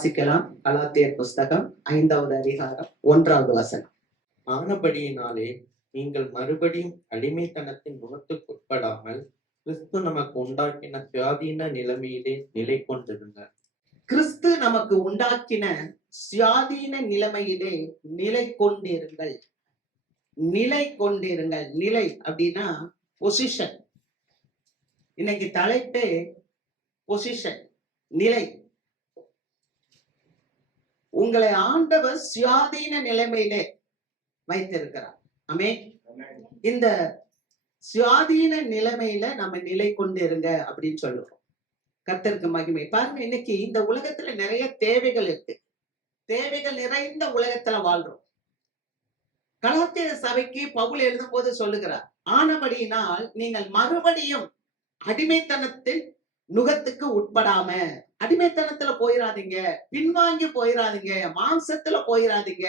வாசிக்கலாம். கலாத்தியர் புஸ்தகம் 5வது அதிகாரம் 1வது வசனம். ஆனபடியினாலே நீங்கள் மறுபடியும் அடிமைத்தனத்தின் முகத்துக்குட்படாமல் கிறிஸ்து நமக்கு உண்டாக்கின சுயாதீன நிலைமையிலே நிலை கொண்டிருந்தார். கிறிஸ்து நமக்கு உண்டாக்கின சுயாதீன நிலைமையிலே நிலை கொண்டிருங்கள். நிலை கொண்டிருங்கள். நிலை அப்படின்னா பொசிஷன். இன்னைக்கு தலைப்பே பொசிஷன், நிலை. உங்களை ஆண்டவர் சுயாதீன நிலைமையிலே வைத்திருக்கிறார். ஆமென். இந்த சுயாதீன நிலைமையில நம்ம நிலை கொண்டிருங்க அப்படின்னு சொல்லுவோம். கர்த்தருக்கு மகிமை. பாருங்க, இன்னைக்கு இந்த உலகத்துல நிறைய தேவைகள் இருக்கு. தேவைகள் நிறைந்த உலகத்துல வாழ்றோம். கலாத்தியர் சபைக்கு பவுல் எழுதும் போது சொல்லுகிறார், ஆனபடியினால் நீங்கள் மறுபடியும் அடிமைத்தனத்தின் நுகத்துக்கு உட்படாம, அடிமைத்தனத்துல போயிடாதீங்க, பின்வாங்கி போயிடாதீங்க, மாம்சத்துல போயிடாதீங்க.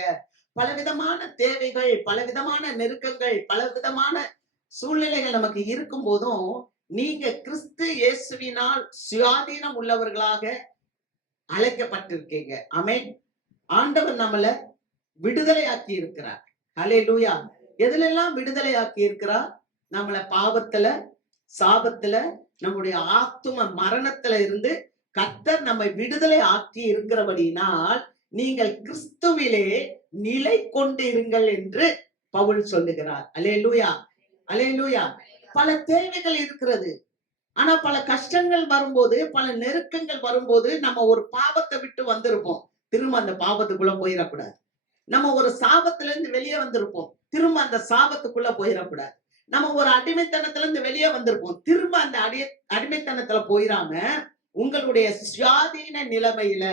பலவிதமான தேவைகள், பலவிதமான நெருக்கங்கள், பலவிதமான சூழ்நிலைகள் நமக்கு இருக்கும் போதும் நீங்க கிறிஸ்து இயேசுவினால் சுயாதீனம் உள்ளவர்களாக அழைக்கப்பட்டிருக்கீங்க. ஆமென். ஆண்டவர் நம்மள விடுதலையாக்கி இருக்கிறார். ஹல்லேலூயா. எதுலெல்லாம் விடுதலையாக்கி இருக்கிறார்? நம்மள பாவத்துல, சாபத்துல, நம்முடைய ஆத்தும மரணத்துல இருந்து கர்த்தர் நம்மை விடுதலை ஆக்கி இருக்கிறபடினால் நீங்கள் கிறிஸ்துவிலே நிலை கொண்டிருங்கள் என்று பவுல் சொல்லுகிறார். அல்லேலூயா, அல்லேலூயா. பல தேவைகள் இருக்கிறது. ஆனா பல கஷ்டங்கள் வரும்போது, பல நெருக்கங்கள் வரும்போது நம்ம ஒரு பாவத்தை விட்டு வந்திருப்போம், திரும்ப அந்த பாவத்துக்குள்ள போயிடக்கூடாது. நம்ம ஒரு சாபத்துல இருந்து வெளியே வந்திருப்போம், திரும்ப அந்த சாபத்துக்குள்ள போயிடக்கூடாது. நம்ம ஒரு அடிமைத்தனத்துல இருந்து வெளியே வந்திருப்போம், திரும்ப அந்த அடிமைத்தனத்துல போயிடாம உங்களுடைய சுயாதீன நிலைமையில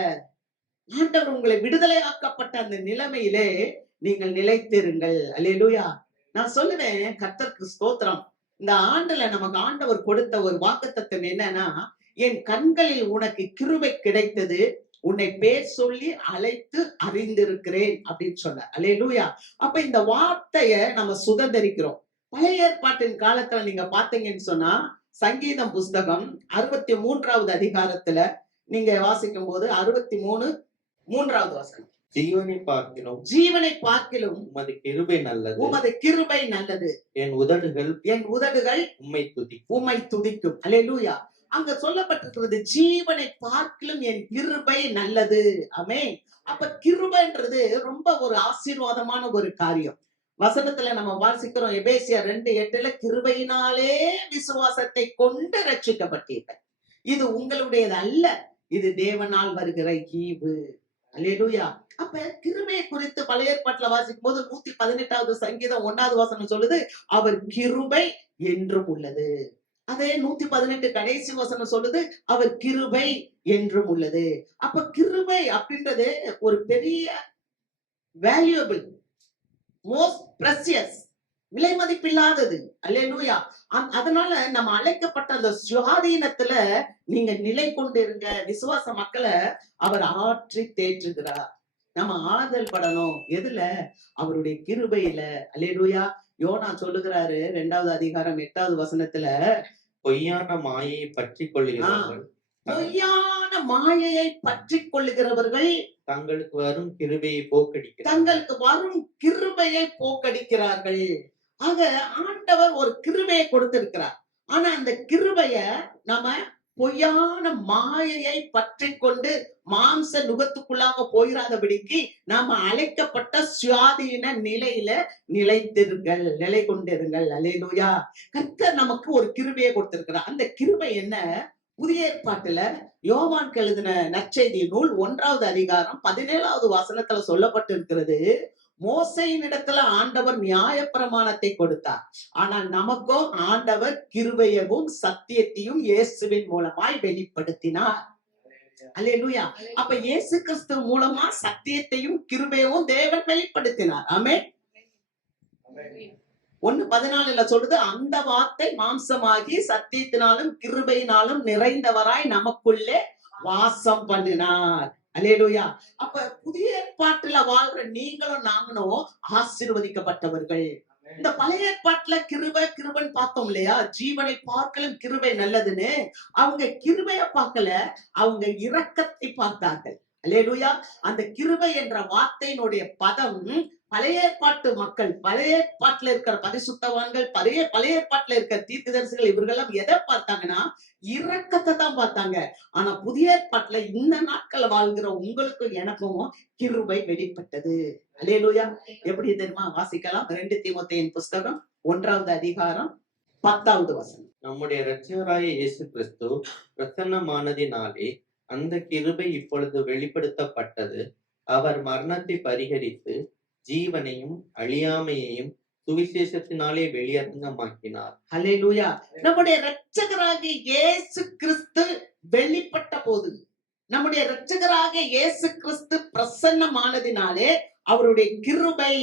ஆண்டவர் உங்களை விடுதலையாக்கப்பட்ட அந்த நிலைமையிலே நீங்கள் நிலைத்திருங்கள். அல்லேலூயா. நான் சொல்லுவேன், கர்த்தருக்கு ஸ்தோத்திரம். இந்த ஆண்டுல நமக்கு ஆண்டவர் கொடுத்த ஒரு வாக்குத்தத்தம் என்னன்னா, என் கண்களில் உனக்கு கிருபை கிடைத்தது, உன்னை பேர் சொல்லி அழைத்து அறிந்திருக்கிறேன் அப்படின்னு சொன்னார். அல்லேலூயா. அப்ப இந்த வார்த்தைய நம்ம சுதந்திரிக்கிறோம். பழைய ஏற்பாட்டின் காலத்துல நீங்க பாத்தீங்கன்னு சொன்னா, சங்கீதம் புஸ்தகம் 63வது அதிகாரத்துல நீங்க வாசிக்கும் போது 63:3வது வசனம், ஜீவனை பார்க்கிலும் ஜீவனை பார்க்கிலும் உமது கிருபை நல்லது, உமது கிருபை நல்லது, என் உதடுகள் உம்மை துதிக்கும். அல்லேலூயா. அங்க சொல்லப்பட்டிருக்கிறது, ஜீவனை பார்க்கிலும் என் கிருபை நல்லது. ஆமென். அப்ப கிருபைன்றது ரொம்ப ஒரு ஆசீர்வாதமான ஒரு காரியம். வசனத்துல நம்ம வாசிக்கிறோம், எபேசியர் 2:8, கிருபையினாலே விசுவாசத்தை கொண்டு ரட்சிக்கப்பட்டீர்கள், இது உங்களுடையது அல்ல, இது தேவனால் வருகிற ஈவு. அல்லேலூயா. அப்ப கிருபை குறித்து பழைய ஏற்பாட்டுல வாசிக்கும் போது 118வது சங்கீதம் 1வது வசனம் சொல்லுது, அவர் கிருபை என்றும் உள்ளது. அதே 118 கடைசி வசனம் சொல்லுது, அவர் கிருபை என்றும் உள்ளது. அப்ப கிருபை அப்படின்றது ஒரு பெரிய வேல்யூபிள், மோஸ்ட் பிரசியஸ், விலை மதிப்பில்லாதது. அல்லேலூயா. அதனால நம்ம அழைக்கப்பட்ட அந்த சுயாதீனத்துல நீங்க நிலை கொண்டிருங்க. விசுவாச மக்களை அவர் ஆற்றி தேற்றுகிறார். நம்ம ஆறுதல் படணும். எதுல? அவருடைய கிருபையில. அல்லேலூயா. யோனா சொல்லுகிறாரு 2வது அதிகாரம் 8வது வசனத்துல, பொய்யான மாயையை பற்றி கொள்ளுகிறவர்கள், பொய்யான மாயையை பற்றி கொள்ளுகிறவர்கள் தங்களுக்கு வரும் கிருபையை போக்கடிக்கிறார்கள், தங்களுக்கு வரும் கிருபையை போக்கடிக்கிறார்கள். ஆக ஆண்டவர் ஒரு கிருபையை கொடுத்திருக்கிறார். ஆனா அந்த கிருபைய நம்ம பொய்யான மாயையை பற்றி கொண்டு மாம்ச நுகத்துக்குள்ளாக போயிடாதபடிக்கு நாம அழைக்கப்பட்ட சுயாதீன நிலையில நிலை கொண்டிருங்கள். அல்லேலூயா. கர்த்தர் நமக்கு ஒரு கிருபையை கொடுத்திருக்கிறார். அந்த கிருபை என்ன? புதிய ஏற்பாட்டுல யோவான் எழுதின நற்செய்தி நூல் 1வது அதிகாரம் 17வது வசனத்துல சொல்லப்பட்டிருக்கிறது, மோசேயின் இடத்துல ஆண்டவர் நியாயப்பிரமாணத்தை கொடுத்தார், ஆனால் நமக்கோ ஆண்டவர் கிருபையவும் சத்தியத்தையும் இயேசுவின் மூலமாய் வெளிப்படுத்தினார். அல்லேலூயா. அப்ப இயேசு கிறிஸ்து மூலமா சத்தியத்தையும் கிருபையவும் தேவன் வெளிப்படுத்தினார். ஆமென். 1:14 சொல்லுது, அந்த வார்த்தை மாம்சமாகி சத்தியத்தினாலும் கிருபையினாலும் நிறைந்தவராய் நமக்குள்ளே வாசம் பண்ணினார். அல்லேலூயா. அப்ப புதிய ஏற்பாட்டுல வாழ்ற நீங்களும் நாங்களும் ஆசீர்வதிக்கப்பட்டவர்கள். இந்த பழைய ஏற்பாட்டுல கிருபைன்னு பார்த்தோம் இல்லையா? ஜீவனை பார்க்கலும் கிருபை நல்லதுன்னு. அவங்க கிருபைய பார்க்கல, அவங்க இரக்கத்தை பார்த்தார்கள். அல்லேலூயா. அந்த கிருபை என்ற வார்த்தையினுடைய பதம் பழைய ஏற்பாட்டு மக்கள், பழைய ஏற்பாட்டுல இருக்கிற பரிசுத்தவான்கள், பழைய ஏற்பாட்டுல இருக்கிற தீர்க்கதரிசிகள் இவர்களெல்லாம் எதை பார்த்தாங்கன்னா இரக்கத்தை தான் பார்த்தாங்க. ஆனா புதிய ஏற்பாட்டுல இந்த நாட்கள் வாழ்கிற உங்களுக்கும் எனக்கும் கிருபை வெளிப்பட்டது. அல்லேலூயா. எப்படி தெரியுமா? வாசிக்கலாம். 2 தீமோத்தேயுவின் புஸ்தகம் 1வது அதிகாரம் 10வது வசனம். நம்முடைய இரட்சகராகிய இயேசு கிறிஸ்து பிரசன்னமானதினாலே அந்த கிருபை இப்பொழுது வெளிப்படுத்தப்பட்டது. அவர் மரணத்தை பரிகரித்து ஜீவனையும் அழியாமையையும் சுவிசேஷத்தினாலே வெளியரங்கமாக்கினார். அல்லேலூயா. நம்முடைய இரட்சகராகிய இயேசு கிறிஸ்து வெளிப்பட்ட போது, நம்முடைய இரட்சகராகிய இயேசு கிறிஸ்து பிரசன்னமானதினாலே அவருடைய கிருபை,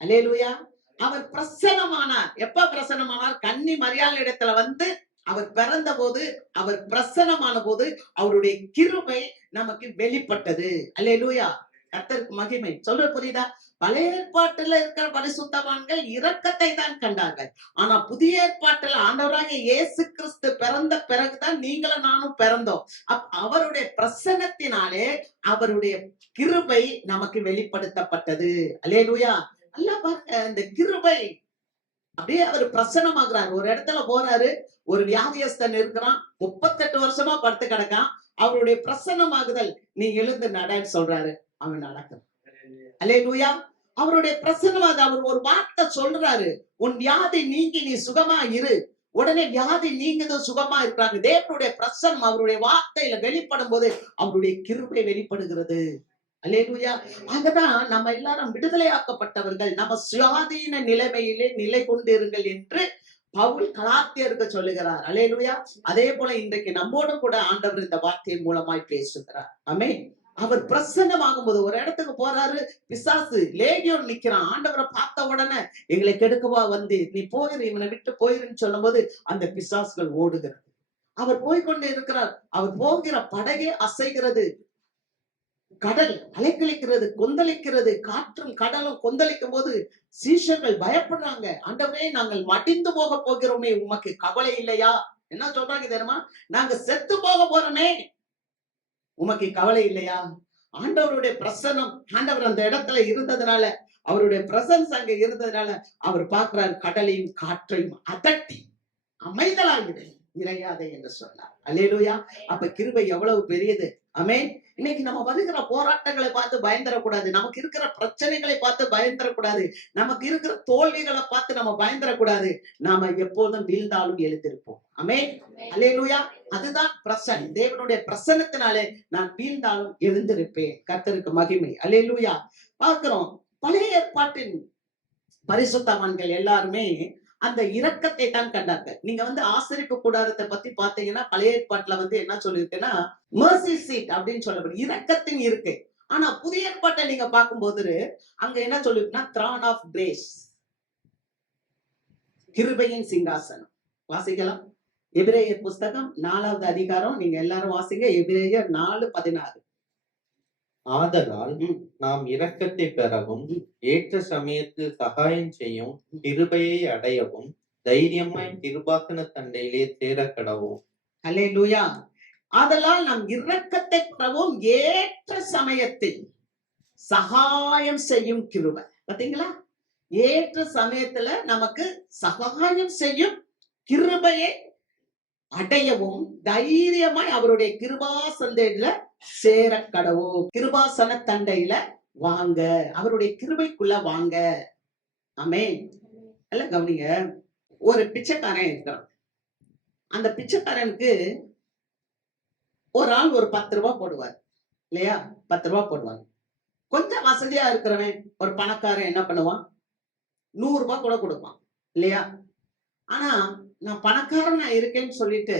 அல்லேலூயா, அவர் பிரசன்னமானார். எப்ப பிரசன்னமானார்? கன்னி மரியாள் இடத்துல வந்து அவர் பிறந்த போது, அவர் பிரசன்னமான போது அவருடைய கிருபை நமக்கு வெளிப்பட்டது. அல்லேலூயா. கர்த்தருக்கு மகிமை. சொல்ற புரியுதா? பழைய ஏற்பாட்டுல இருக்கிற பரிசுத்தவான்கள் இரக்கத்தை தான் கண்டார்கள். ஆனா புதிய ஏற்பாட்டுல ஆண்டவராகிய இயேசு கிறிஸ்து பிறந்த பிறகுதான் நீங்களும் நானும் பிறந்தோம். அவருடைய பிரசன்னத்தினாலே அவருடைய கிருபை நமக்கு வெளிப்படுத்தப்பட்டது. அல்லேலூயா. நல்லா பாருங்க, இந்த கிருபை அப்படியே அவர் பிரசன்னமாகிறார். ஒரு இடத்துல போறாரு, ஒரு வியாதியஸ்தன் இருக்கிறான், 38 வருஷமா படுத்து கிடக்கான். அவருடைய பிரசன்னமாகுதல், நீ எழுந்து நடன்னு சொல்றாரு, அவன் நடக்கிறான். அல்லேலூயா. அவருடைய பிரசன்னமாக அவர் ஒரு வார்த்தை சொல்றாரு, உன் வியாதி நீங்கி நீ சுகமா இரு. உடனே வியாதி நீங்குது, சுகமா இருக்கிறாங்க. தேவனுடைய பிரசன்னம் அவருடைய வார்த்தையில வெளிப்படும் போது அவருடைய கிருபை வெளிப்படுகிறது. அல்லேலூயா. அங்கதான் நம்ம எல்லாரும் விடுதலையாக்கப்பட்டவர்கள். நம்ம சுயாதீன நிலைமையிலே நிலை கொண்டிருங்கள் என்று பவுல் கலாத்தியருக்கு சொல்லுகிறார். அல்லேலூயா. அதே போல இன்றைக்கு நம்மோடு கூட ஆண்டவர் இந்த வார்த்தையின் மூலமாய் பேசுகிறார். ஆமென். அவர் பிரசன்னமாகும் போது ஒரு இடத்துக்கு போறாரு, பிசாசு லேகியோன் நிக்கிறான். ஆண்டவரை பார்த்த உடனே எங்களை கெடுக்கவா வந்து, நீ போயிரு, இவனை விட்டு போயிருன்னு சொல்லும் போது அந்த பிசாசுகள் ஓடுகிறது. அவர் போய்கொண்டே இருக்கிறார். அவர் போகிற படகே அசைகிறது. கடல் அலைக்கழிக்கிறது, கொந்தளிக்கிறது. காற்றும் கடலும் கொந்தளிக்கும் போது சீஷர்கள் பயப்படுறாங்க. ஆண்டவரே, நாங்கள் மடிந்து போக போகிறோமே, உமக்கு கவலை இல்லையா? என்ன சொல்றாங்க தெரியுமா? நாங்க செத்து போக போறோமே, உமக்கு கவலை இல்லையா? ஆண்டவருடைய பிரசன்னம், ஆண்டவர் அந்த இடத்துல இருந்ததுனால, அவருடைய பிரசன்ஸ் அங்க இருந்ததுனால அவர் பார்க்கிறார், கடலையும் காற்றையும் அதட்டி அமைதலாகிறது, இறையாதே என்று சொன்னார். அல்லேலூயா. அப்ப கிருபை எவ்வளவு பெரியது. ஆமென். இன்னைக்கு நம்ம வருகிற போராட்டங்களை பார்த்து பயந்துடக்கூடாது. நமக்கு இருக்கிற பிரச்சனைகளை பார்த்து பயந்துடக்கூடாது. நமக்கு இருக்கிற தோல்விகளை பார்த்து நம்ம பயந்துடக்கூடாது. நாம எப்போதும் வீழ்ந்தாலும் எழுந்திருப்போம். ஆமென். அல்லேலூயா. அதுதான் பிரசன். தேவனுடைய பிரசன்னத்தினாலே நான் வீழ்ந்தாலும் எழுந்திருப்பேன். கர்த்தருக்கு மகிமை. அல்லேலூயா. பார்க்கிறோம், பழைய ஏற்பாட்டின் பரிசுத்தவான்கள் எல்லாருமே அந்த இரக்கத்தை தான் கண்டாங்க. நீங்க வந்து ஆசரிப்பு கூடாரத்தை பத்தி பாத்தீங்கன்னா பழைய ஏற்பாட்டுல வந்து என்ன சொல்லிருக்குன்னா mercy seat அப்படின்னு சொல்லப்படும், இரக்கத்தின் இருக்கை. ஆனா புதிய ஏற்பாட்டை நீங்க பார்க்கும்போது அங்க என்ன சொல்லிருக்குன்னா throne of grace, கிருபையின் சிங்காசனம். வாசிக்கலாம். எபிரேயர் புஸ்தகம் 4வது அதிகாரம், நீங்க எல்லாரும் வாசிங்க. எபிரேயர் 4:16. ஆதலால் நாம் இரக்கத்தை பெறவும் ஏற்ற சமயத்தில் சகாயம் செய்யும் கிருபையை அடையவும் தைரியமாய் கிருபாசன தண்டையிலே சேர கடவும். அல்லேலூயா. ஆதலால் நாம் இரக்கத்தை பெறவும் ஏற்ற சமயத்தில் சகாயம் செய்யும் கிருபை. பாத்தீங்களா? ஏற்ற சமயத்துல நமக்கு சகாயம் செய்யும் கிருபையை அடையவும் தைரியமாய் அவருடைய கிருபாசந்தையில சேர கடவும். கிருபாசன தண்டையில வாங்க, அவருடைய கிருபைக்குள்ள வாங்க. ஆமென். அல்ல கவனிங்க, ஒரு பிச்சைக்காரன் இருக்கிறான். அந்த பிச்சைக்காரனுக்கு ஒரு ஆள் ஒரு 10 ரூபாய் போடுவார் இல்லையா? 10 ரூபாய் போடுவாங்க. கொஞ்சம் வசதியா இருக்கிறவன், ஒரு பணக்காரன் என்ன பண்ணுவான்? 100 ரூபாய் கூட கொடுப்பான் இல்லையா? ஆனா நான் பணக்காரனா இருக்கேன்னு சொல்லிட்டு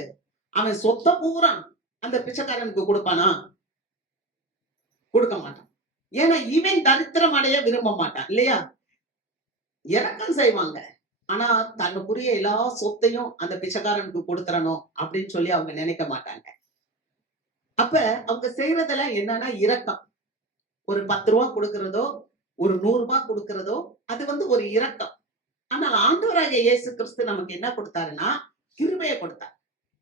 அவன் சொத்த பூரா அந்த பிச்சைக்காரனுக்கு கொடுப்பானா? கொடுக்க மாட்டான். ஏன்னா இவன் தரித்திரம் அடைய விரும்ப மாட்டான் இல்லையா? இரக்கம் செய்வாங்க. ஆனா தன்னுக்குரிய எல்லா சொத்தையும் அந்த பிச்சைக்காரனுக்கு கொடுத்துறணும் அப்படின்னு சொல்லி அவங்க நினைக்க மாட்டாங்க. அப்ப அவங்க செய்யறதெல்லாம் என்னன்னா இரக்கம். ஒரு 10 ரூபாய் கொடுக்கிறதோ, ஒரு 100 ரூபாய் கொடுக்கிறதோ, அது வந்து ஒரு இரக்கம். ஆனால் ஆண்டவராகிய இயேசு கிறிஸ்து நமக்கு என்ன கொடுத்தாருன்னா கிருபையை கொடுத்தார்.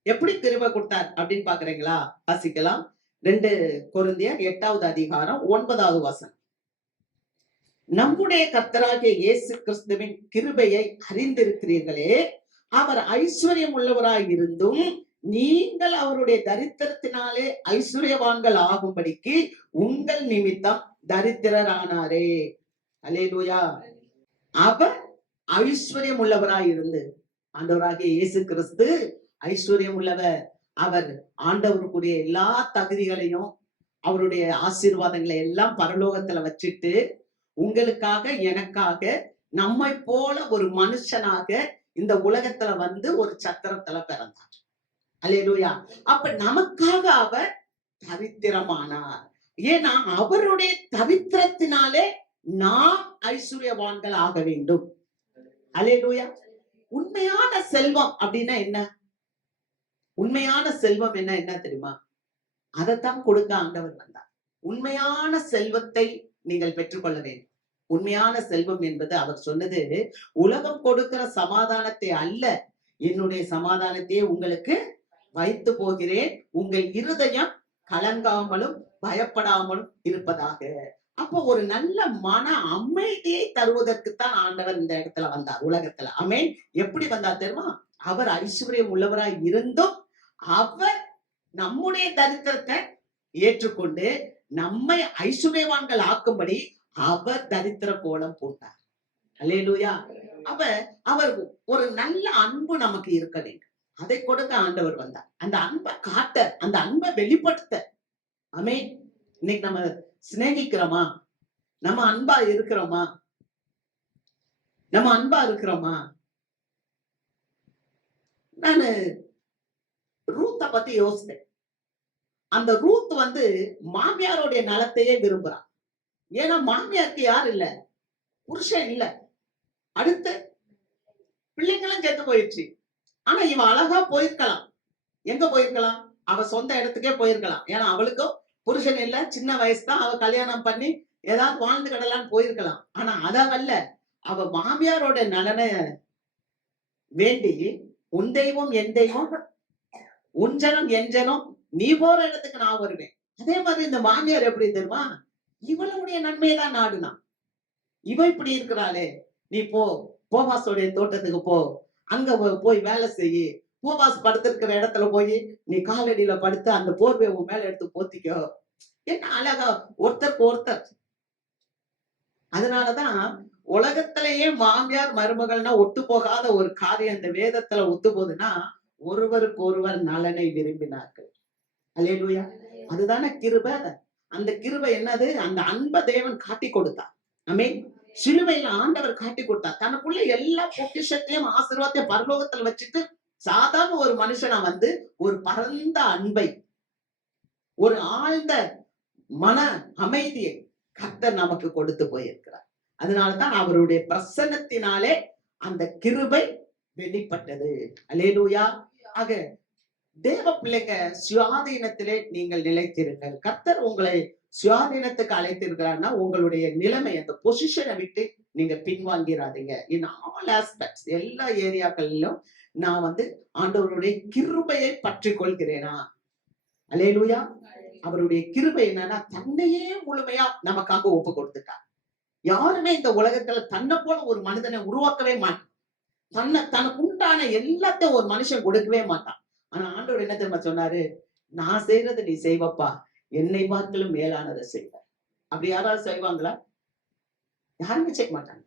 எப்படி கிருபை கொடுத்தார் அப்படின்னு பாக்குறீங்களா? வாசிக்கலாம். 2 கொரிந்தியர் 8வது அதிகாரம் 9வது வசனம். நம்முடைய கர்த்தராகிய இயேசு கிறிஸ்துவின் கிருபையை அறிந்திருக்கிறீர்களே, அவர் ஐஸ்வர்யம் உள்ளவராய் இருந்தும் நீங்கள் அவருடைய தரித்திரத்தினாலே ஐஸ்வர்யவான்கள் ஆகும்படிக்கு உங்கள் நிமித்தம் தரித்திரரானாரே. அல்லேலூயா. அவர் ஐஸ்வர்யம் உள்ளவராய் இருந்து, ஆண்டவராகிய இயேசு கிறிஸ்து ஐஸ்வர்யம் உள்ளவர். அவர் ஆண்டவருக்குரிய எல்லா தகுதிகளையும் அவருடைய ஆசீர்வாதங்களை எல்லாம் பரலோகத்துல வச்சுட்டு உங்களுக்காக எனக்காக நம்மை போல ஒரு மனுஷனாக இந்த உலகத்துல வந்து ஒரு சத்திரத்துல பிறந்தார். அல்லேலூயா. அப்ப நமக்காக அவர் தரித்திரமானார். ஏன்னா அவருடைய தரித்திரத்தினாலே நாம் ஐஸ்வர்யவான்கள் ஆக வேண்டும். அல்லேலூயா. உண்மையான செல்வம் அப்படின்னா என்ன? உண்மையான செல்வம் என்ன தெரியுமா? அதைத்தான் கொடுக்க ஆண்டவர் வந்தார். உண்மையான செல்வத்தை நீங்கள் பெற்றுக்கொள்ள வேண்டும். உண்மையான செல்வம் என்பது அவர் சொன்னது, உலகம் கொடுக்கிற சமாதானத்தை அல்ல, என்னுடைய சமாதானத்தையே உங்களுக்கு வைத்து போகிறேன், உங்கள் இருதயம் கலங்காமலும் பயப்படாமலும் இருப்பதாக. அப்போ ஒரு நல்ல மன அமைதியை தருவதற்குத்தான் ஆண்டவர் இந்த இடத்துல வந்தார் உலகத்துல. ஆமென். எப்படி வந்தார் தெரியுமா? அவர் ஐஸ்வர்யம் உள்ளவராய் இருந்தும் அவர் நம்முடைய தரித்திரத்தை ஏற்றுக்கொண்டு நம்மை ஐஸ்வர்யவான்கள் ஆக்கும்படி அவர் தரித்திர கோலம் போட்டார். அல்லேலூயா. அவர் ஒரு நல்ல அன்பு நமக்கு இருக்க வேண்டும். அதை கொடுக்க ஆண்டவர் வந்தார். அந்த அன்பை காட்ட, அந்த அன்பை வெளிப்படுத்த. ஆமென். இன்னைக்கு நம்ம சிநேகிக்கிறோமா? நம்ம அன்பா இருக்கிறோமா? நம்ம அன்பா இருக்கிறோமா? நானு ரூத்த பத்தி யோசித்தேன். அந்த ரூத் வந்து மாமியாருடைய நலத்தையே விரும்புறான். ஏன்னா மாமியாருக்கு யார் இல்ல, புருஷன் இல்ல, அடுத்து பிள்ளைங்களும் செத்து போயிடுச்சு. ஆனா இவன் அழகா போயிருக்கலாம். எங்க போயிருக்கலாம்? அவ சொந்த இடத்துக்கே போயிருக்கலாம். ஏன்னா அவளுக்கும் புருஷன் இல்ல, சின்ன வயசு தான், அவ கல்யாணம் பண்ணி ஏதாவது வாழ்ந்து கிடலான்னு போயிருக்கலாம். ஆனா அதவல்ல, அவ மாமியாரோட நலனை வேண்டி, உன் தெய்வம் என் தெய்வம், உன் ஜனம் என் ஜனம், நீ போற இடத்துக்கு நான் வருவேன். அதே மாதிரி இந்த மாமியார் எப்படி தெரியுமா? இவளுடைய நன்மையதான் நாடுனா. இவ இப்படி இருக்கிறாளே, நீ போவாசோடைய தோட்டத்துக்கு போ, அங்க போய் வேலை செய்யி, போவாஸ் படுத்திருக்கிற இடத்துல போய் நீ காலடியில படுத்து அந்த போர்வை உன் மேல எடுத்து போத்திக்கோ. என்ன அழகா ஒருத்தருக்கு ஒருத்தர். அதனாலதான் உலகத்திலேயே மாமியார் மருமகள்னா ஒத்து போகாத ஒரு காரியம் இந்த வேதத்துல ஒத்து போகுதுன்னா, ஒருவருக்கு ஒருவர் நலனை விரும்பினார்கள். அல்லேலூயா. அதுதானே கிருபை. அந்த கிருபை என்னது? அந்த அன்பை தேவன் காட்டி கொடுத்தார். ஆமென். சிலுவையில ஆண்டவர் காட்டி கொடுத்தார். தனக்குள்ள எல்லா பொக்கிஷத்தையும் ஆசீர்வாதத்தையும் பரலோகத்துல வச்சுட்டு சாதாரண ஒரு மனுஷனா வந்து ஒரு பரந்த அன்பை, ஒரு ஆழ்ந்த மன அமைதியை கர்த்தர் நமக்கு கொடுத்து போயிருக்கிறார். அதனாலதான் அவருடைய பிரசன்னத்தினாலே அந்த கிருபை வெளிப்பட்டது. அல்லேலூயா. ஆக தேவ பிள்ளைங்க, சுயாதீனத்திலே நீங்கள் நிலைத்திருங்கள். கர்த்தர் உங்களை சுயாதீனத்துக்கு அழைத்திருக்கிறார்னா உங்களுடைய நிலைமை, அந்த பொசிஷனை விட்டு நீங்க பின்வாங்கிறாதீங்க. இன் ஆல் ஆஸ்பெக்ட்ஸ், எல்லா ஏரியாக்களிலும் நான் வந்து ஆண்டவருடைய கிருபையை பற்றி கொள்கிறேனா? அல்லேலூயா. அவருடைய கிருபை என்னன்னா, தன்னையே முழுமையா நமக்காக ஒப்பு கொடுத்துட்டார். யாருமே இந்த உலகத்துல தன்னை போல ஒரு மனிதனை உருவாக்கவே மாட்டான். தனக்கு உண்டான எல்லாத்தையும் ஒரு மனுஷன் கொடுக்கவே மாட்டான். ஆனா ஆண்டவர் என்ன தெரியுமா சொன்னாரு? நான் செய்யறது நீ செய்வப்பா, என்னை பார்க்கலும் மேலானதை செய்வ. அப்படி யாராவது செய்வாங்களா? யாருமே செய்ய மாட்டாங்க.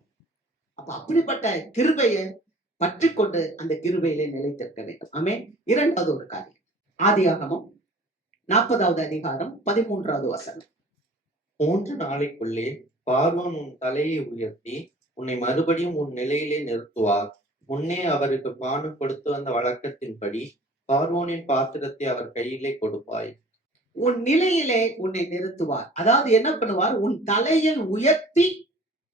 அப்ப அப்படிப்பட்ட கிருபையை பற்றி கொண்டு அந்த கிருபையிலே நிலைத்திருக்க வேண்டும். ஆமென். இரண்டாவது ஒரு காரியம், ஆதியாகமம் 40வது அதிகாரம் 13வது வசனம். 3 நாளைக்குள்ளே பார்வோன் உன் தலையை உயர்த்தி உன்னை மறுபடியும் உன் நிலையிலே நிறுத்துவார். முன்னே அவருக்கு பானம் கொடுத்து வந்த வழக்கத்தின்படி பார்வோனின் பாத்திரத்தை அவர் கையிலே கொடுப்பாய். உன் நிலையிலே உன்னை நிறுத்துவார். அதாவது என்ன பண்ணுவார்? உன் தலையை உயர்த்தி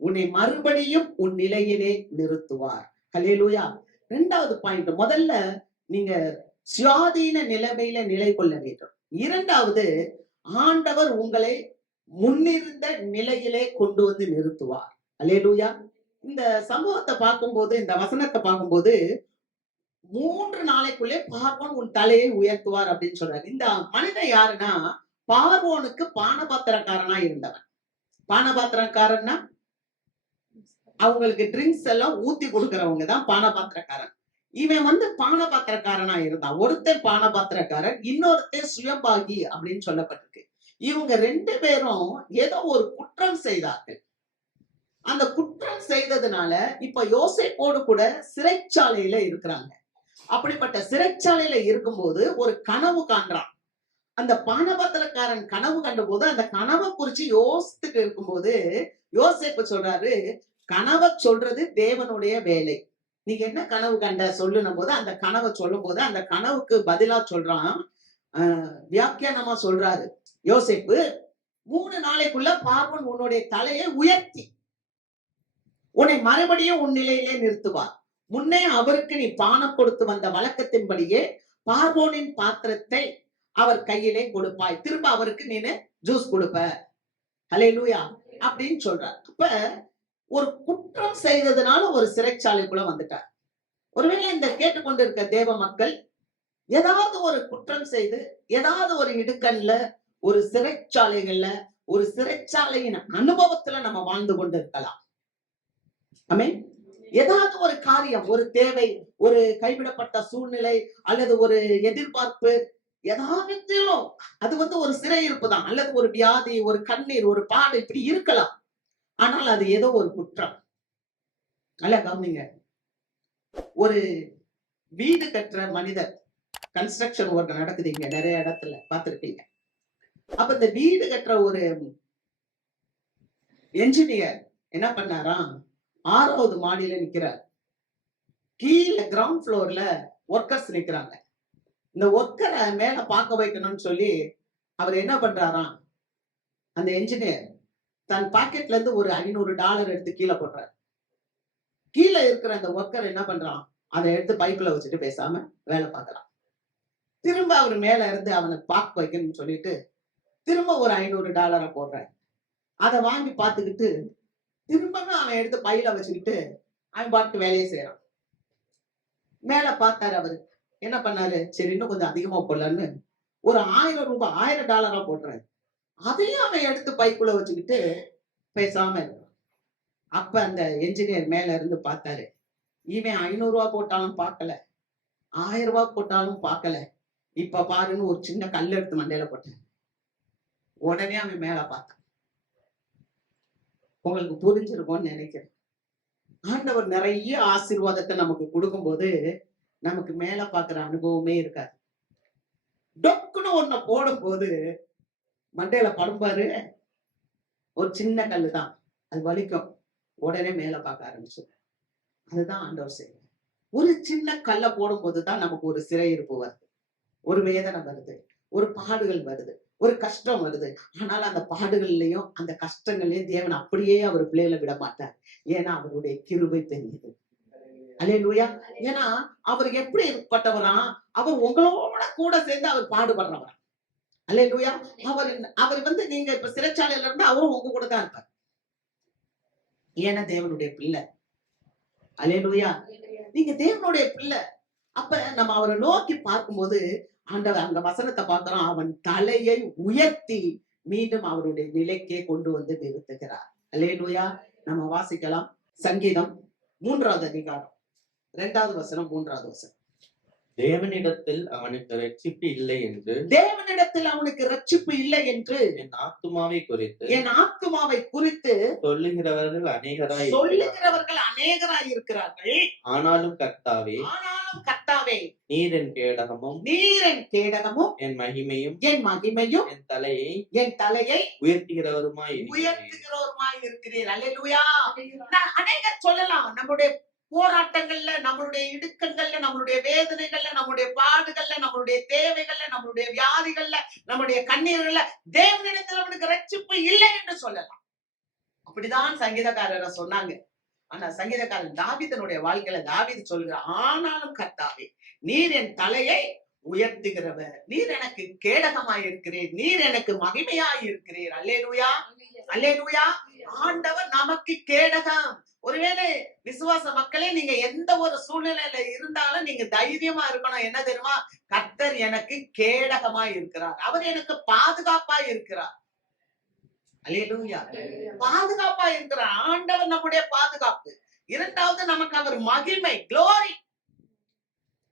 உன்னை மறுபடியும் உன் நிலையிலே நிறுத்துவார். ஹல்லேலூயா. 2வது பாயிண்ட், முதல்ல நீங்க சுயாதீன நிலைமையில நிலை கொள்ள வேண்டும். 2வது, ஆண்டவர் உங்களை முன்னிருந்த நிலையிலே கொண்டு வந்து நிறுத்துவார். ஹல்லேலூயா. இந்த சம்பவத்தை பார்க்கும்போது, இந்த வசனத்தை பார்க்கும்போது, 3 நாளைக்குள்ளே பார்வோன் உன் தலையை உயர்த்துவார் அப்படின்னு சொல்றாரு. இந்த மனிதன் யாருன்னா, பார்வோனுக்கு பானபாத்திரக்காரனா இருந்தவன். பானபாத்திரக்காரன்னா அவங்களுக்கு ட்ரிங்க்ஸ் எல்லாம் ஊத்தி கொடுக்கறவங்க தான் பானபாத்திரக்காரன். இவன் வந்து பானபாத்திரக்காரனா இருந்தான். ஒருத்தன் பானபாத்திரக்காரன், இன்னொருத்தன் சுயபாகி அப்படின்னு சொல்லப்பட்டிருக்கு. இவங்க 2 பேரும் ஏதோ ஒரு குற்றம் செய்தார்கள். அந்த குற்றம் செய்ததுனால இப்ப யோசேப்போடு கூட சிறைச்சாலையில இருக்கிறாங்க. அப்படிப்பட்ட சிறைச்சாலையில இருக்கும்போது ஒரு கனவு காண்றான். அந்த பானபாத்திரக்காரன் கனவு கண்டபோது அந்த கனவை குறிச்சு யோசித்துட்டு இருக்கும்போது யோசேப்பு சொல்றாரு, கனவை சொல்றது தேவனுடைய வேலை. நீங்க என்ன கனவு கண்ட சொல்லுன போது அந்த கனவை சொல்லும் போது அந்த கனவுக்கு பதிலா சொல்றான், வியாக்கியானமா சொல்றாரு யோசேப்பு, 3 நாளைக்குள்ள பார்வோன் உன்னுடைய தலையை உயர்த்தி உன்னை மறுபடியும் உன் நிலையிலே நிறுத்துவார். முன்னே அவருக்கு நீ பானம் கொடுத்து வந்த வழக்கத்தின்படியே பார்வோனின் பாத்திரத்தை அவர் கையிலே கொடுப்பாய். திரும்ப அவருக்கு நீனு ஜூஸ் கொடுப்ப. ஹல்லேலூயா அப்படின்னு சொல்றார். அப்ப ஒரு குற்றம் செய்ததுனால ஒரு சிறைச்சாலைக்குள்ள வந்துட்டார். ஒருவேளை இந்த கேட்டுக்கொண்டிருக்க தேவ மக்கள் ஏதாவது ஒரு குற்றம் செய்து ஏதாவது ஒரு இடுக்கண்ல, ஒரு சிறைச்சாலைகள்ல, ஒரு சிறைச்சாலையின் அனுபவத்துல நம்ம வாழ்ந்து கொண்டிருக்கலாம். ஆமென். ஏதாவது ஒரு காரியம், ஒரு தேவை, ஒரு கைவிடப்பட்ட சூழ்நிலை அல்லது ஒரு எதிர்பார்ப்பு, ஏதாவதிலும் அது வந்து ஒரு சிறையிருப்பு தான், அல்லது ஒரு வியாதி, ஒரு கண்ணீர், ஒரு பாடு இப்படி இருக்கலாம். ஆனால் அது ஏதோ ஒரு குற்றம். நல்லா கவனிங்க. ஒரு வீடு கட்டுற மனிதர், கன்ஸ்ட்ரக்ஷன் ஒர்க் நடக்குது இங்க நிறைய இடத்துல பார்த்திருப்பீங்க. அப்ப இந்த வீடு கட்டுற ஒரு என்ஜினியர் என்ன பண்ணாராம், 6வது மாடியில நிக்கிறார். கீழே கிரவுண்ட் ஃப்ளோர்ல ஒர்க்கர்ஸ் நிக்கிறாங்க. இந்த ஒர்க்கரை மேல பார்க்க வைக்கணும்னு சொல்லி அவர் என்ன பண்றாராம், அந்த என்ஜினியர் தன் பாக்கெட்ல இருந்து ஒரு $500 எடுத்து கீழே போடுறார். கீழே இருக்கிற அந்த ஒர்க்கர் என்ன பண்றான், அதை எடுத்து பைக்குள்ள வச்சுட்டு பேசாம வேலை பார்க்கறான். திரும்ப அவர் மேல இருந்து அவனை பார்க்க வைக்கணும்னு சொல்லிட்டு திரும்ப ஒரு $500 போடுறார். அதை வாங்கி பார்த்துக்கிட்டு திரும்ப அவன் எடுத்து பையில வச்சுக்கிட்டு அவன் பாட்டு வேலையை செய்யறான். மேல பார்த்தாரு அவரு, என்ன பண்ணாரு, சரி இன்னும் கொஞ்சம் அதிகமா போடலான்னு ஒரு $1000 போடுறாரு. அதையும் அவன் எடுத்து பைக்குள்ள வச்சுக்கிட்டு பேசாம இருக்கான். அப்ப அந்த என்ஜினியர் மேல இருந்து பார்த்தாரு, இவன் $500 போட்டாலும் பார்க்கல, $1000 போட்டாலும் பார்க்கல, இப்ப பாருன்னு ஒரு சின்ன கல் எடுத்து மண்டையில போட்டான். உடனே அவன் மேல பார்த்தான். உங்களுக்கு புரிஞ்சிருக்கும்னு நினைக்கிறேன். ஆண்டவர் நிறைய ஆசீர்வாதத்தை நமக்கு கொடுக்கும்போது நமக்கு மேல பாக்குற அனுபவமே இருக்காது. டொக்குன்னு ஒன்ன போடும் போது மண்டையில படும்பாரு, ஒரு சின்ன கல்லு தான், அது வலிக்கும். உடனே மேல பார்க்க ஆரம்பிச்சு. அதுதான் ஆண்டவர் செய்யும். ஒரு சின்ன கல்லை போடும் போதுதான் நமக்கு ஒரு சிறையிருப்பு வருது, ஒரு வேதனை வருது, ஒரு பாடுகள் வருது, ஒரு கஷ்டம் வருது. ஆனால் அந்த பாடுகள்லயும் அந்த கஷ்டங்களையும் தேவன் அப்படியே அவர் பிள்ளைகளை விட மாட்டார். ஏன்னா அவருடைய கிருபை பெரியது. அல்லேலூயா. ஏன்னா அவர் எப்படிப்பட்டவரா, அவர் உங்களோட கூட சேர்ந்து அவர் பாடுபடுறவரா. அல்லேலூயா. அவர் வந்து நீங்க இப்ப சிறைச்சாலையில இருந்து அவரும் உங்க கூட தான் இருப்பார். ஏன்னா தேவனுடைய பிள்ளை. அல்லேலூயா. நீங்க தேவனுடைய பிள்ளை. அப்ப நம்ம அவரை நோக்கி பார்க்கும்போது ஆண்டவர் அந்த வசனத்தை பார்க்கிறோம், அவன் தலையை உயர்த்தி மீண்டும் அவருடைய நிலைக்கே கொண்டு வந்து நிறுத்துகிறார். அல்லேலூயா. நம்ம வாசிக்கலாம். சங்கீதம் 3வது அதிகாரம் 2வது வசனம் 3வது வசனம். தேவனிடத்தில் அவனுக்கு ரட்சிப்பு இல்லை என்று, தேவனிடத்தில் அவனுக்கு ரட்சிப்பு இல்லை என்று என் ஆத்துமாவை குறித்து சொல்லுகிறவர்கள் அநேகராய் இருக்கிறார்கள். ஆனாலும் கர்த்தாவே, நீர் என் கேடகமும் என் மகிமையும் என் தலையை உயர்த்துகிறவருமாய் இருக்கிறீர். அல்லேலூயா. அநேகர் சொல்லலாம், நம்முடைய போராட்டங்கள்ல, நம்மளுடைய இடுக்கங்கள்ல, நம்மளுடைய வேதனைகள்ல, நம்முடைய பாடுகள்ல, நம்மளுடைய தேவைகள்ல, நம்மளுடைய வியாதிகள்ல, நம்முடைய கண்ணீர்கள்ல தேவனிடத்தில் அவனுக்கு ரட்சிப்பு இல்லை என்று சொல்லலாம். அப்படிதான் சங்கீதக்காரரை சொன்னாங்க. ஆனா சங்கீதக்காரன் தாவீதனுடைய வாழ்க்கையில தாவீது சொல்கிறார், ஆனாலும் கர்த்தாவே நீர் என் தலையை உயர்த்துகிறவர், நீர் எனக்கு கேடகமாய் இருக்கிறீர், நீர் எனக்கு மகிமையாய் இருக்கிறீர். அல்லேலூயா. அல்லேலூயா. ஆண்டவர் நமக்கு கேடகம். ஒருவேளை விசுவாச மக்களே, நீங்க எந்த ஒரு சூழ்நிலையில இருந்தாலும் நீங்க தைரியமா இருக்கணும். என்ன தெரியுமா? கர்த்தர் எனக்கு கேடகமா இருக்கிறார். அவர் எனக்கு பாதுகாப்பா இருக்கிறார். அல்லேலூயா. பாதுகாப்பா இருக்கிறார். ஆண்டவர் நம்முடைய பாதுகாப்பு. இரண்டாவது, நமக்கு அவர் மகிமை, glory.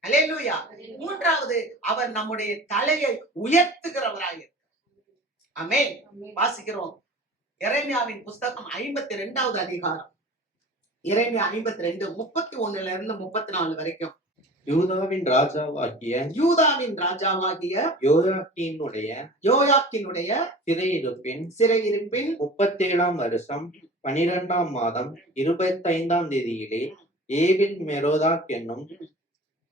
அல்லேலூயா. மூன்றாவது, அவர் நம்முடைய தலையை உயர்த்துகிறவராய் இருக்கிறார். ஆமென். வாசிக்கிறோம். எரேமியாவின் புஸ்தகம் 52வது அதிகாரம். எரேமியா 52 31ல இருந்து 34 வரைக்கும். யூதாவின் ராஜாவாகிய யூதாவின் ராஜாவாகிய யோயாக்கினுடைய சிறையிருப்பின் 37ஆம் வருஷம் 12ஆம் மாதம் 25ஆம் தேதியிலே ஏவில் மெரோதாக் என்னும்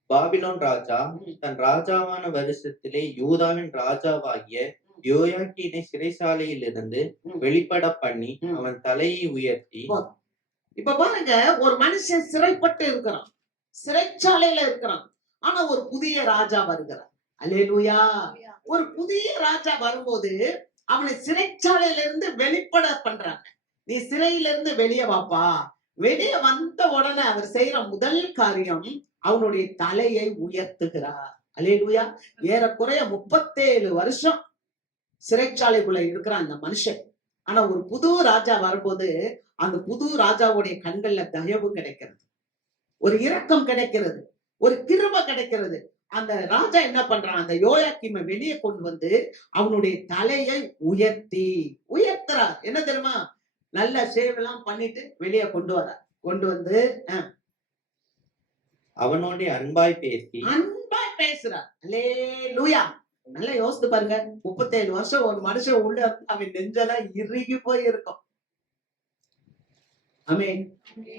பாபிலோன் ராஜா தன் ராஜாவான வருஷத்திலே யூதாவின் ராஜாவாகிய யோயாக்கீனை சிறைசாலையிலிருந்து வெளிப்பட பண்ணி அவன் தலையை உயர்த்தி. இப்ப பாருங்க, ஒரு மனுஷன் சிறைப்பட்டு இருக்கிறான், சிறைச்சாலையில இருக்கிறான். ஆனா ஒரு புதிய ராஜா வருகிறார். அல்லேலூயா. ஒரு புதிய ராஜா வரும்போது அவனை சிறைச்சாலையில இருந்து வெளிப்பட பண்றாங்க. நீ சிறையில இருந்து வெளியே வாப்பா. வெளியே வந்த உடனே அவர் செய்யற முதல் காரியம் அவனுடைய தலையை உயர்த்துகிறார். அல்லேலூயா. ஏறக்குறைய 37 வருஷம் சிறைச்சாலைக்குள்ள இருக்கிறான் அந்த மனுஷன். ஆனா ஒரு புது ராஜா வரும்போது அந்த புது ராஜாவுடைய கண்கள்ல தயவு கிடைக்கிறது, ஒரு இரக்கம் கிடைக்கிறது, ஒரு கிருபை கிடைக்கிறது. அந்த ராஜா என்ன பண்றான்? அந்த யோயாக்கீமை வெளியே கொண்டு வந்து அவனுடைய தலையை உயர்த்துறார். என்ன தெரியுமா? நல்ல சேவ் எல்லாம் பண்ணிட்டு வெளியே கொண்டு வரார். கொண்டு வந்து அவனோட அன்பாய் பேசுறார். அல்லேலூயா. நல்லா யோசித்து பாருங்க. 37 வருஷம் ஒரு மனுஷன் உள்ள அவன் நெஞ்செல்லாம் இறுகி போய் இருக்கும். ஆமென்.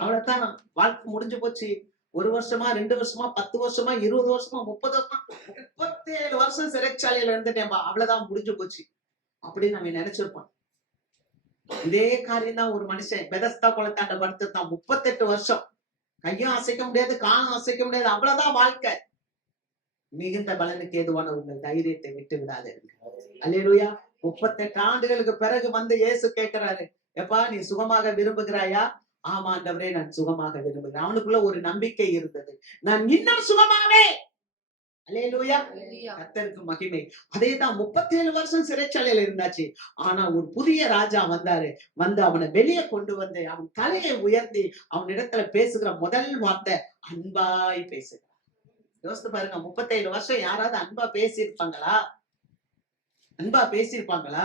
அவ்வளவுதான், வாழ்க்கை முடிஞ்சு போச்சு. 1 வருஷமா, 2 வருஷமா, 10 வருஷமா, 20 வருஷமா, 30 வருஷமா, 37 வருஷம் சிறைச்சாலையில இருந்துட்டேன்பா, அவ்வளவுதான் முடிஞ்சு போச்சு அப்படின்னு அவன் நினைச்சிருப்பான். இதே காரியம் தான் ஒரு மனுஷன் பெதஸ்தா குளத்தாண்ட படுத்துட்டான் 38 வருஷம். கையும் அசைக்க முடியாது, காலும் அசைக்க முடியாது, அவ்வளவுதான் வாழ்க்கை. மிகுந்த பலனுக்கு ஏதுவான உங்கள் தைரியத்தை விட்டு விடாதீர்கள். அல்லேலூயா. 38 ஆண்டுகளுக்கு பிறகு வந்து இயேசு கேட்கிறாரு, எப்பா நீ சுகமாக விரும்புகிறாயா? ஆமா ஆண்டவரே, நான் சுகமாக விரும்புகிறேன். அவனுக்குள்ள ஒரு நம்பிக்கை இருந்தது, நான் இன்னும் சுகமாவே. அல்லேலூயா. கர்த்தருக்கு மகிமை. அதேதான் 37 வருஷம் சிறைச்சாலையில இருந்தாச்சு. ஆனா ஒரு புதிய ராஜா வந்தாரு. வந்து அவனை வெளியே கொண்டு வந்து அவன் தலையை உயர்த்தி அவனிடத்துல பேசுகிற முதல் வார்த்தை அன்பாய் பேசுகிறார். யோசித்து பாருங்க, 37 வருஷம் யாராவது அன்பா பேசியிருப்பாங்களா? அன்பா பேசியிருப்பாங்களா?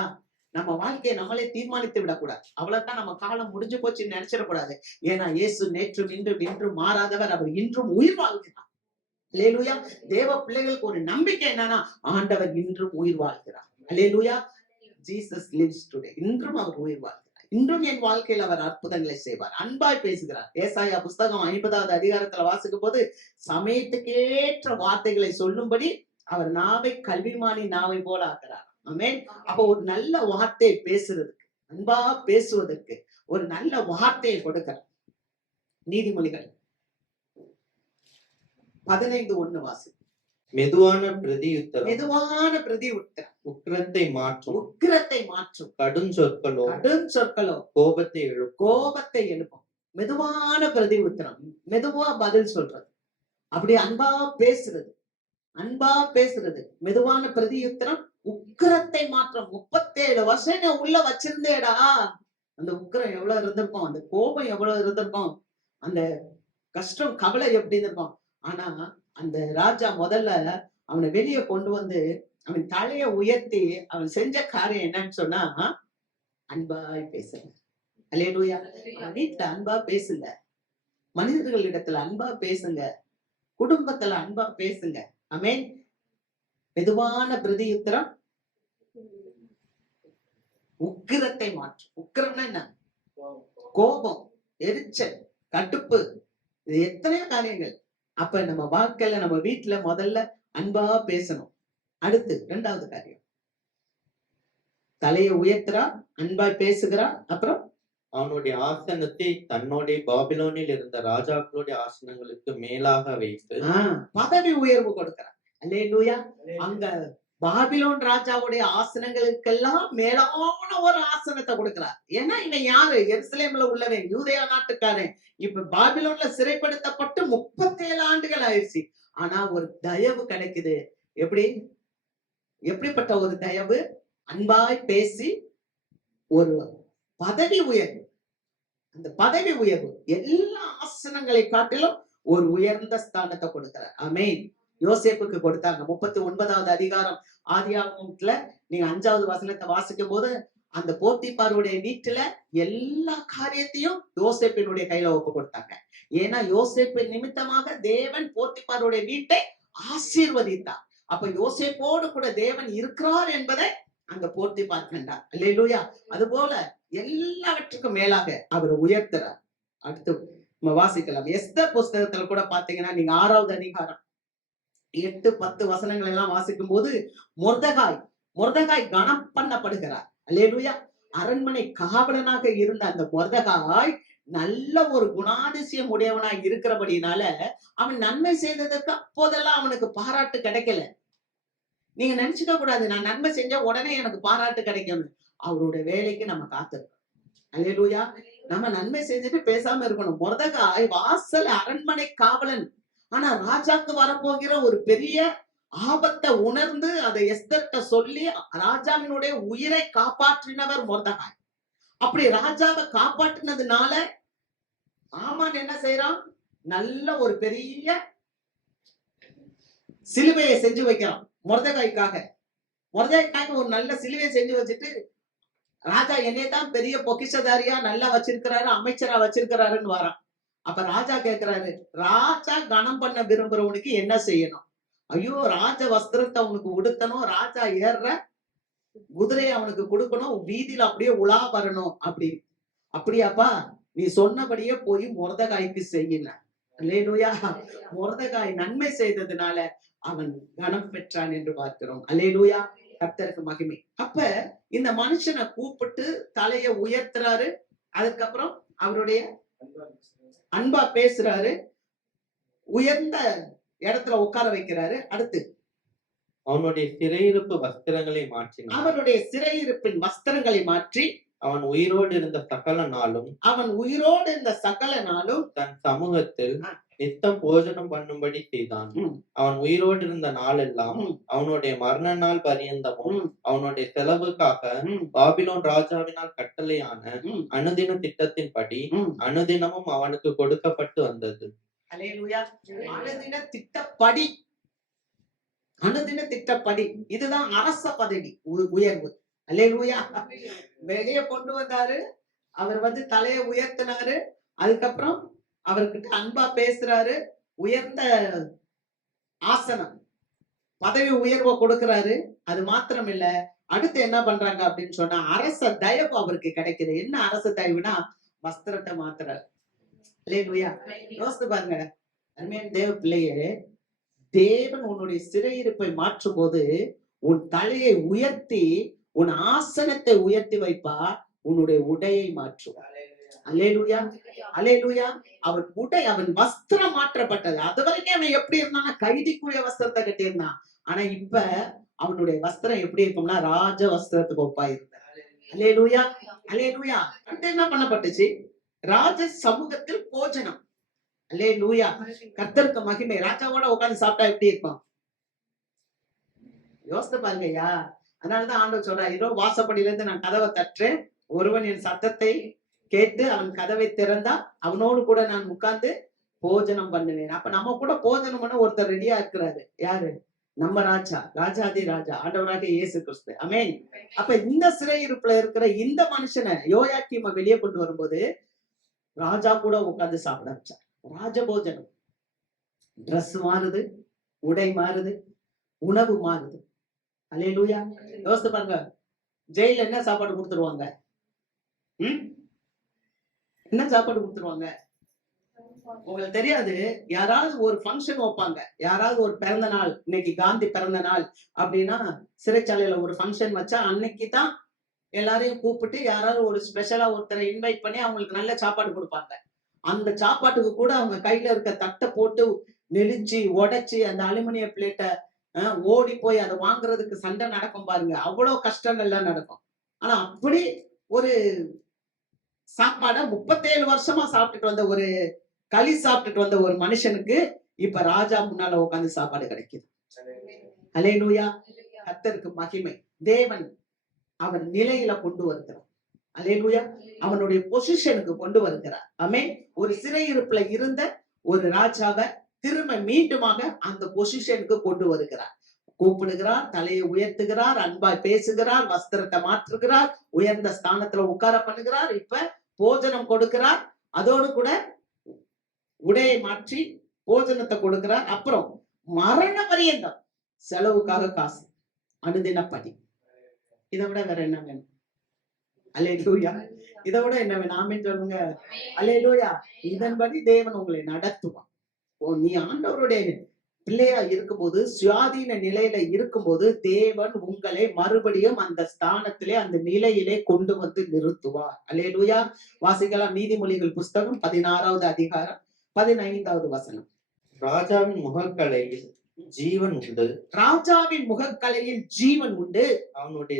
நம்ம வாழ்க்கையை நம்மளே தீர்மானித்து விடக்கூடாது. அவ்வளவுதான், நம்ம காலம் முடிஞ்சு போச்சுன்னு நினைச்சிடக்கூடாது. ஏன்னா இயேசு நேற்றும் இன்றும் என்றும் மாறாதவர். அவர் இன்றும் உயிர் வாழ்கிறார். அல்லேலூயா. தேவ பிள்ளைகளுக்கு ஒரு நம்பிக்கை என்னன்னா, ஆண்டவர் இன்றும் உயிர் வாழ்கிறார். அல்லேலூயா. Jesus lives today. இன்றும் அவர் உயிர் வாழ்கிறார். இன்றும் என் வாழ்க்கையில் அவர் அற்புதங்களை செய்வார். அன்பாய் பேசுகிறார். ஏசாயா புஸ்தகம் 50வது அதிகாரத்துல வாசிக்கும் போது, சமயத்துக்கேற்ற வார்த்தைகளை சொல்லும்படி அவர் நாவை கல்விமானி நாவை போல ஆக்குறார். ஆமென். அப்ப ஒரு நல்ல வார்த்தை பேசுறதுக்கு, அன்பா பேசுவதற்கு ஒரு நல்ல வார்த்தையை கொடுக்கிறார். நீதிமொழிகள் 15:1 வாசி. மெதுவான பிரதியுத்தரம் உக்கிரத்தை மாற்றும். கடும் சொற்களோ கோபத்தை எழுப்பும். மெதுவான பிரதி உத்தரம், மெதுவா பதில் சொல்றது, அப்படி அன்பா பேசுறது, மெதுவான பிரதியுத்தரம் உக்கிரத்தை மாற்றம். 37 வருஷம் நீ உள்ள வச்சிருந்தேடா, அந்த உக்கிரம் எவ்வளவு இருந்திருக்கும், அந்த கோபம் எவ்வளவு இருந்திருக்கும், அந்த கஷ்டம் கவலை எப்படி இருந்திருக்கும். ஆனா அந்த ராஜா முதல்ல அவனை வெளியே கொண்டு வந்து அவன் தலைய உயர்த்தி அவன் செஞ்ச காரியம் என்னன்னு சொன்னா, அன்பாய் பேசுங்க. அல்லேலூயா. வீட்டுல அன்பா பேசுங்க, மனிதர்களிடத்துல அன்பா பேசுங்க, குடும்பத்துல அன்பா பேசுங்க. ஆமென். மெதுவான பிரதியுத்தரம் உக்கிரத்தை மாற்றும். உக்கிரம்னா என்ன? கோபம், எரிச்சல், கடுப்பு, இது எத்தனையோ காரியங்கள். அப்ப நம்ம வாழ்க்கையில நம்ம வீட்டுல முதல்ல அன்பா பேசணும். அடுத்து 2வது காரியம், தலையை உயர்த்துறா, அன்பா பேசுகிறா. அப்புறம் அவனுடைய ஆசனத்தை தன்னுடைய பாபிலோனில் இருந்த ராஜாக்களுடைய ஆசனங்களுக்கு மேலாக வைத்து பதவி உயர்வு கொடுக்கிறார். அல்லேலூயா. அங்க பாபிலோன் ராஜாவுடைய ஆசனங்களுக்கெல்லாம் மேலான ஒரு ஆசனத்தை கொடுக்கிறார். ஏன்னா இவன் யாரு? எருசலேம்ல உள்ளவன், யூதேயா நாட்டுக்காரன். இப்ப பாபிலோன்ல சிறைப்படுத்தப்பட்டு 37 ஆண்டுகள் ஆயிடுச்சு. ஆனா ஒரு தயவு கிடைக்குது. எப்படி? எப்படிப்பட்ட ஒரு தயவு? அன்பாய் பேசி ஒரு பதவி உயர்வு. அந்த பதவி உயர்வு எல்லா ஆசனங்களை காட்டிலும் ஒரு உயர்ந்த ஸ்தானத்தை கொடுக்கிறார். ஆமென். யோசேப்புக்கு கொடுத்தாங்க. 39வது அதிகாரம் ஆதியாகமத்துல நீங்க 5வது வசனத்தை வாசிக்கும் போது அந்த போத்திபாருடைய வீட்டுல எல்லா காரியத்தையும் யோசேப்பினுடைய கையில ஒப்பு கொடுத்தாங்க. ஏன்னா யோசேப்பு நிமித்தமாக தேவன் போத்திபாருடைய வீட்டை ஆசீர்வதித்தார். அப்ப யோசேப்போடு கூட தேவன் இருக்கிறார் என்பதை அங்க போத்திபார் கண்டார். அல்லேலூயா. அது போல எல்லாவற்றுக்கும் மேலாக அவர் உயர்த்துறார். அடுத்து நம்ம வாசிக்கலாம். எஸ்தர் புஸ்தகத்துல கூட பாத்தீங்கன்னா நீங்க 6வது அதிகாரம் 8, 10 வசனங்கள் எல்லாம் வாசிக்கும் போது மொர்தெகாய் கனம் பண்ணப்படுகிறார். அல்லேலூயா. அரண்மனை காவலனாக இருந்த அந்த மொர்தெகாய் நல்ல ஒரு குணாதிசயம் உடையவனாய் இருக்கிறபடினால அவன் நன்மை செய்ததற்கு அப்போதெல்லாம் அவனுக்கு பாராட்டு கிடைக்கல. நீங்க நினைச்சுக்க கூடாது நான் நன்மை செஞ்சா உடனே எனக்கு பாராட்டு கிடைக்கும். அவருடைய வேலைக்கு நம்ம காத்திருக்கோம். அல்லேலூயா. நம்ம நன்மை செஞ்சுட்டு பேசாம இருக்கணும். மொர்தெகாய் வாசல் அரண்மனை காவலன். ஆனா ராஜாக்கு வரப்போகிற ஒரு பெரிய ஆபத்தை உணர்ந்து அதை எஸ்தர்ட்ட சொல்லி ராஜாவினுடைய உயிரை காப்பாற்றினவர் மொர்தெகாய். அப்படி ராஜாவை காப்பாற்றினதுனால ஆமான் என்ன செய்யறான்? நல்ல ஒரு பெரிய சிலுவையை செஞ்சு வைக்கிறான் மொர்தெகாய்க்காக. ஒரு நல்ல சிலுவையை செஞ்சு வச்சுட்டு ராஜா என்னையதான் பெரிய பொக்கிஷதாரியா நல்லா வச்சிருக்கிறாரு, அமைச்சரா வச்சிருக்கிறாருன்னு வரான். அப்ப ராஜா கேக்குறாரு, ராஜா கனம் பண்ண விரும்புறவனுக்கு என்ன செய்யணும்? ஐயோ, ராஜ வஸ்திரத்தை அவனுக்கு உடுத்தணும், ராஜா ஏறுற குதிரையை அவனுக்கு கொடுக்கணும், வீதியில அப்படியே உலா வரணும் அப்படி. அப்படியாப்பா, நீ சொன்னபடியே போய் மொர்தெகாய்க்கு செய்யல. அல்லேலூயா. மொர்தெகாய் நன்மை செய்ததுனால அவன் கனம் பெற்றான் என்று பார்க்கிறோம். அல்லேலூயா. கர்த்தருக்கு மகிமை. அப்ப இந்த மனுஷனை கூப்பிட்டு தலையை உயர்த்துறாரு. அதுக்கப்புறம் அவருடைய அன்பா பேசுறாரு. உயர்ந்த இடத்துல உட்கார வைக்கிறாரு. அடுத்து அவனுடைய சிறையிருப்பு வஸ்திரங்களை மாற்றினான். அவனுடைய சிறையிருப்பின் வஸ்திரங்களை மாற்றி அவன் உயிரோடு இருந்த சகல நாளும் தன் சமூகத்தில் நித்தம் போஜனம் பண்ணும்படி செய்தான். அவன் உயிரோடு இருந்த நாளெல்லாம் அவனுடைய மரண நாள் பரியந்தமும் அவனுடைய செலவுக்காக பாபிலோன் ராஜாவினால் கட்டளையான அனுதின திட்டத்தின்படி அனுதினமும் அவனுக்கு கொடுக்கப்பட்டு வந்தது. அல்லேலூயா. அனுதின திட்டப்படி இதுதான் அரச பதவி உயர்வு. அல்லேலூயா. வெளியே கொண்டு வந்தாரு. அவர் தலையை உயர்த்தினாரு. அதுக்கப்புறம் அவர்கிட்ட அன்பா பேசுறாரு. உயர்ந்த ஆசனம் பதவி உயர்வை கொடுக்கிறாரு. அது மாத்திரம் இல்ல, அடுத்து என்ன பண்றாங்க அப்படின்னு சொன்னா அரச தயவு அவருக்கு கிடைக்குது. என்ன அரச தயவுனா வஸ்திரத்தை மாத்துறாரு. அல்லேலூயா. யோசித்து பாருங்க அருமையான தேவ பிள்ளையே, தேவன் உன்னுடைய சிறையிருப்பை மாற்றும் போது உன் தலையை உயர்த்தி உன் ஆசனத்தை உயர்த்தி வைப்பா, உன்னுடைய உடையை மாற்றுவார். அல்லேலூயா. அல்லேலூயா. அவன் வஸ்திரம் மாற்றப்பட்டது. அது வரைக்கும் அவன் எப்படி இருந்தான்னா கைதிக்குரிய வஸ்திரத்தை கட்டியிருந்தான். ஆனா இப்ப அவனுடைய வஸ்திரம் எப்படி இருக்கும்னா ராஜ வஸ்திரத்துக்கு ஒப்பா இருந்தார். அல்லேலூயா. அல்லேலூயா. அடுத்து என்ன பண்ணப்பட்டுச்சு? ராஜ சமூகத்தில் போஜனம். அல்லேலூயா. கர்த்தருக்கு மகிமை. ராஜாவோட உட்கார்ந்து சாப்பிட்டா எப்படி இருக்கும்? யோசித்து பாருங்கய்யா. அதனாலதான் ஆண்டவர் சொல்றார், இதோ வாசப்படியில இருந்து நான் கதவை தட்டுறேன், ஒருவன் என் சத்தத்தை கேட்டு அவன் கதவை திறந்தா அவனோடு கூட நான் உட்கார்ந்து போஜனம் பண்ணுவேன். அப்ப நம்ம கூட போஜனம் பண்ண ஒருத்தர் ரெடியா இருக்கிறாரு. யாரு? நம்ம ராஜாதி ராஜா ஆண்டவராக இயேசு கிறிஸ்து. ஆமென். அப்ப இந்த சிறையிருப்புல இருக்கிற இந்த மனுஷனை யோயாக்கீமை வெளியே கொண்டு வரும்போது ராஜா கூட உட்கார்ந்து சாப்பிட வச்சார். ராஜபோஜனம். ட்ரெஸ் மாறுது, உடை மாறுது, உணவு மாறுது. அல்லேலூயா. யோசித்து பாருங்க, ஜெயில என்ன சாப்பாடு கொடுத்துருவாங்க? என்ன சாப்பாடு கொடுத்துருவாங்க? உங்களுக்கு தெரியாது. யாராவது ஒரு ஃபங்க்ஷன் வைப்பாங்க, யாராவது ஒரு பிறந்த நாள், இன்னைக்கு காந்தி பிறந்த நாள் அப்படின்னா சிறைச்சாலையில ஒரு ஃபங்க்ஷன் வச்சா அன்னைக்கு தான் எல்லாரையும் கூப்பிட்டு யாராவது ஒரு ஸ்பெஷலா ஒருத்தரை இன்வைட் பண்ணி அவங்களுக்கு நல்ல சாப்பாடு கொடுப்பாங்க. அந்த சாப்பாட்டுக்கு கூட அவங்க கையில இருக்க தட்டை போட்டு நெளிச்சு உடைச்சு அந்த அலுமினிய பிளேட்டை ஓடி போய் அதை வாங்குறதுக்கு சண்டை நடக்கும் பாருங்க, அவ்வளவு கஷ்டங்கள்லாம் நடக்கும். ஆனா அப்படி ஒரு சாப்பாடை 37 வருஷமா சாப்பிட்டுட்டு வந்த ஒரு களி சாப்பிட்டுட்டு வந்த ஒரு மனுஷனுக்கு இப்ப ராஜா முன்னால உட்கார்ந்து சாப்பாடு கிடைக்குது. அல்லேலூயா. கர்த்தருக்கு மகிமை. தேவன் அவன் நிலையில கொண்டு வருகிறார். அல்லேலூயா. அவனுடைய பொசிஷனுக்கு கொண்டு வருகிறார். ஆமென். ஒரு சிறையிருப்புல இருந்த ஒரு ராஜாவை திரும்ப மீண்டுமாக அந்த பொசிஷனுக்கு கொண்டு வருகிறார். கூப்பிடுகிறார், தலையை உயர்த்துகிறார், அன்பாய் பேசுகிறார், வஸ்திரத்தை மாற்றுகிறார், உயர்ந்த ஸ்தானத்துல உட்கார பண்ணுகிறார். இப்ப போஜனம் கொடுக்கிறார், அதோடு கூட உடையை மாற்றி போஜனத்தை கொடுக்கிறார். அப்புறம் மரண பரியந்தம் செலவுக்காக காசு, அனுதினப்படி. இதை விட வேற என்ன வேணும்? அல்லேலூயா. இதை விட என்ன வேணும்? ஆமென் சொல்லுங்க. அல்லேலூயா. இதன்படி தேவன் உங்களை நடத்துவான். நீ ஆண்டவருடைய பிள்ளையா இருக்கும்போது, சுயாதீன நிலையில இருக்கும்போது, தேவன் உங்களை மறுபடியும் அந்த ஸ்தானத்திலே, அந்த நிலையிலே கொண்டு வந்து நிறுத்துவார். அல்லேலூயா. வாசிக்கலாம் நீதிமொழிகள் புஸ்தகம் 16வது அதிகாரம் 15வது வசனம். ராஜாவின் முகக்கலையில் ஜீவன் உண்டு. ராஜாவின் முகக்கலையில் ஜீவன் உண்டு. அவனுடைய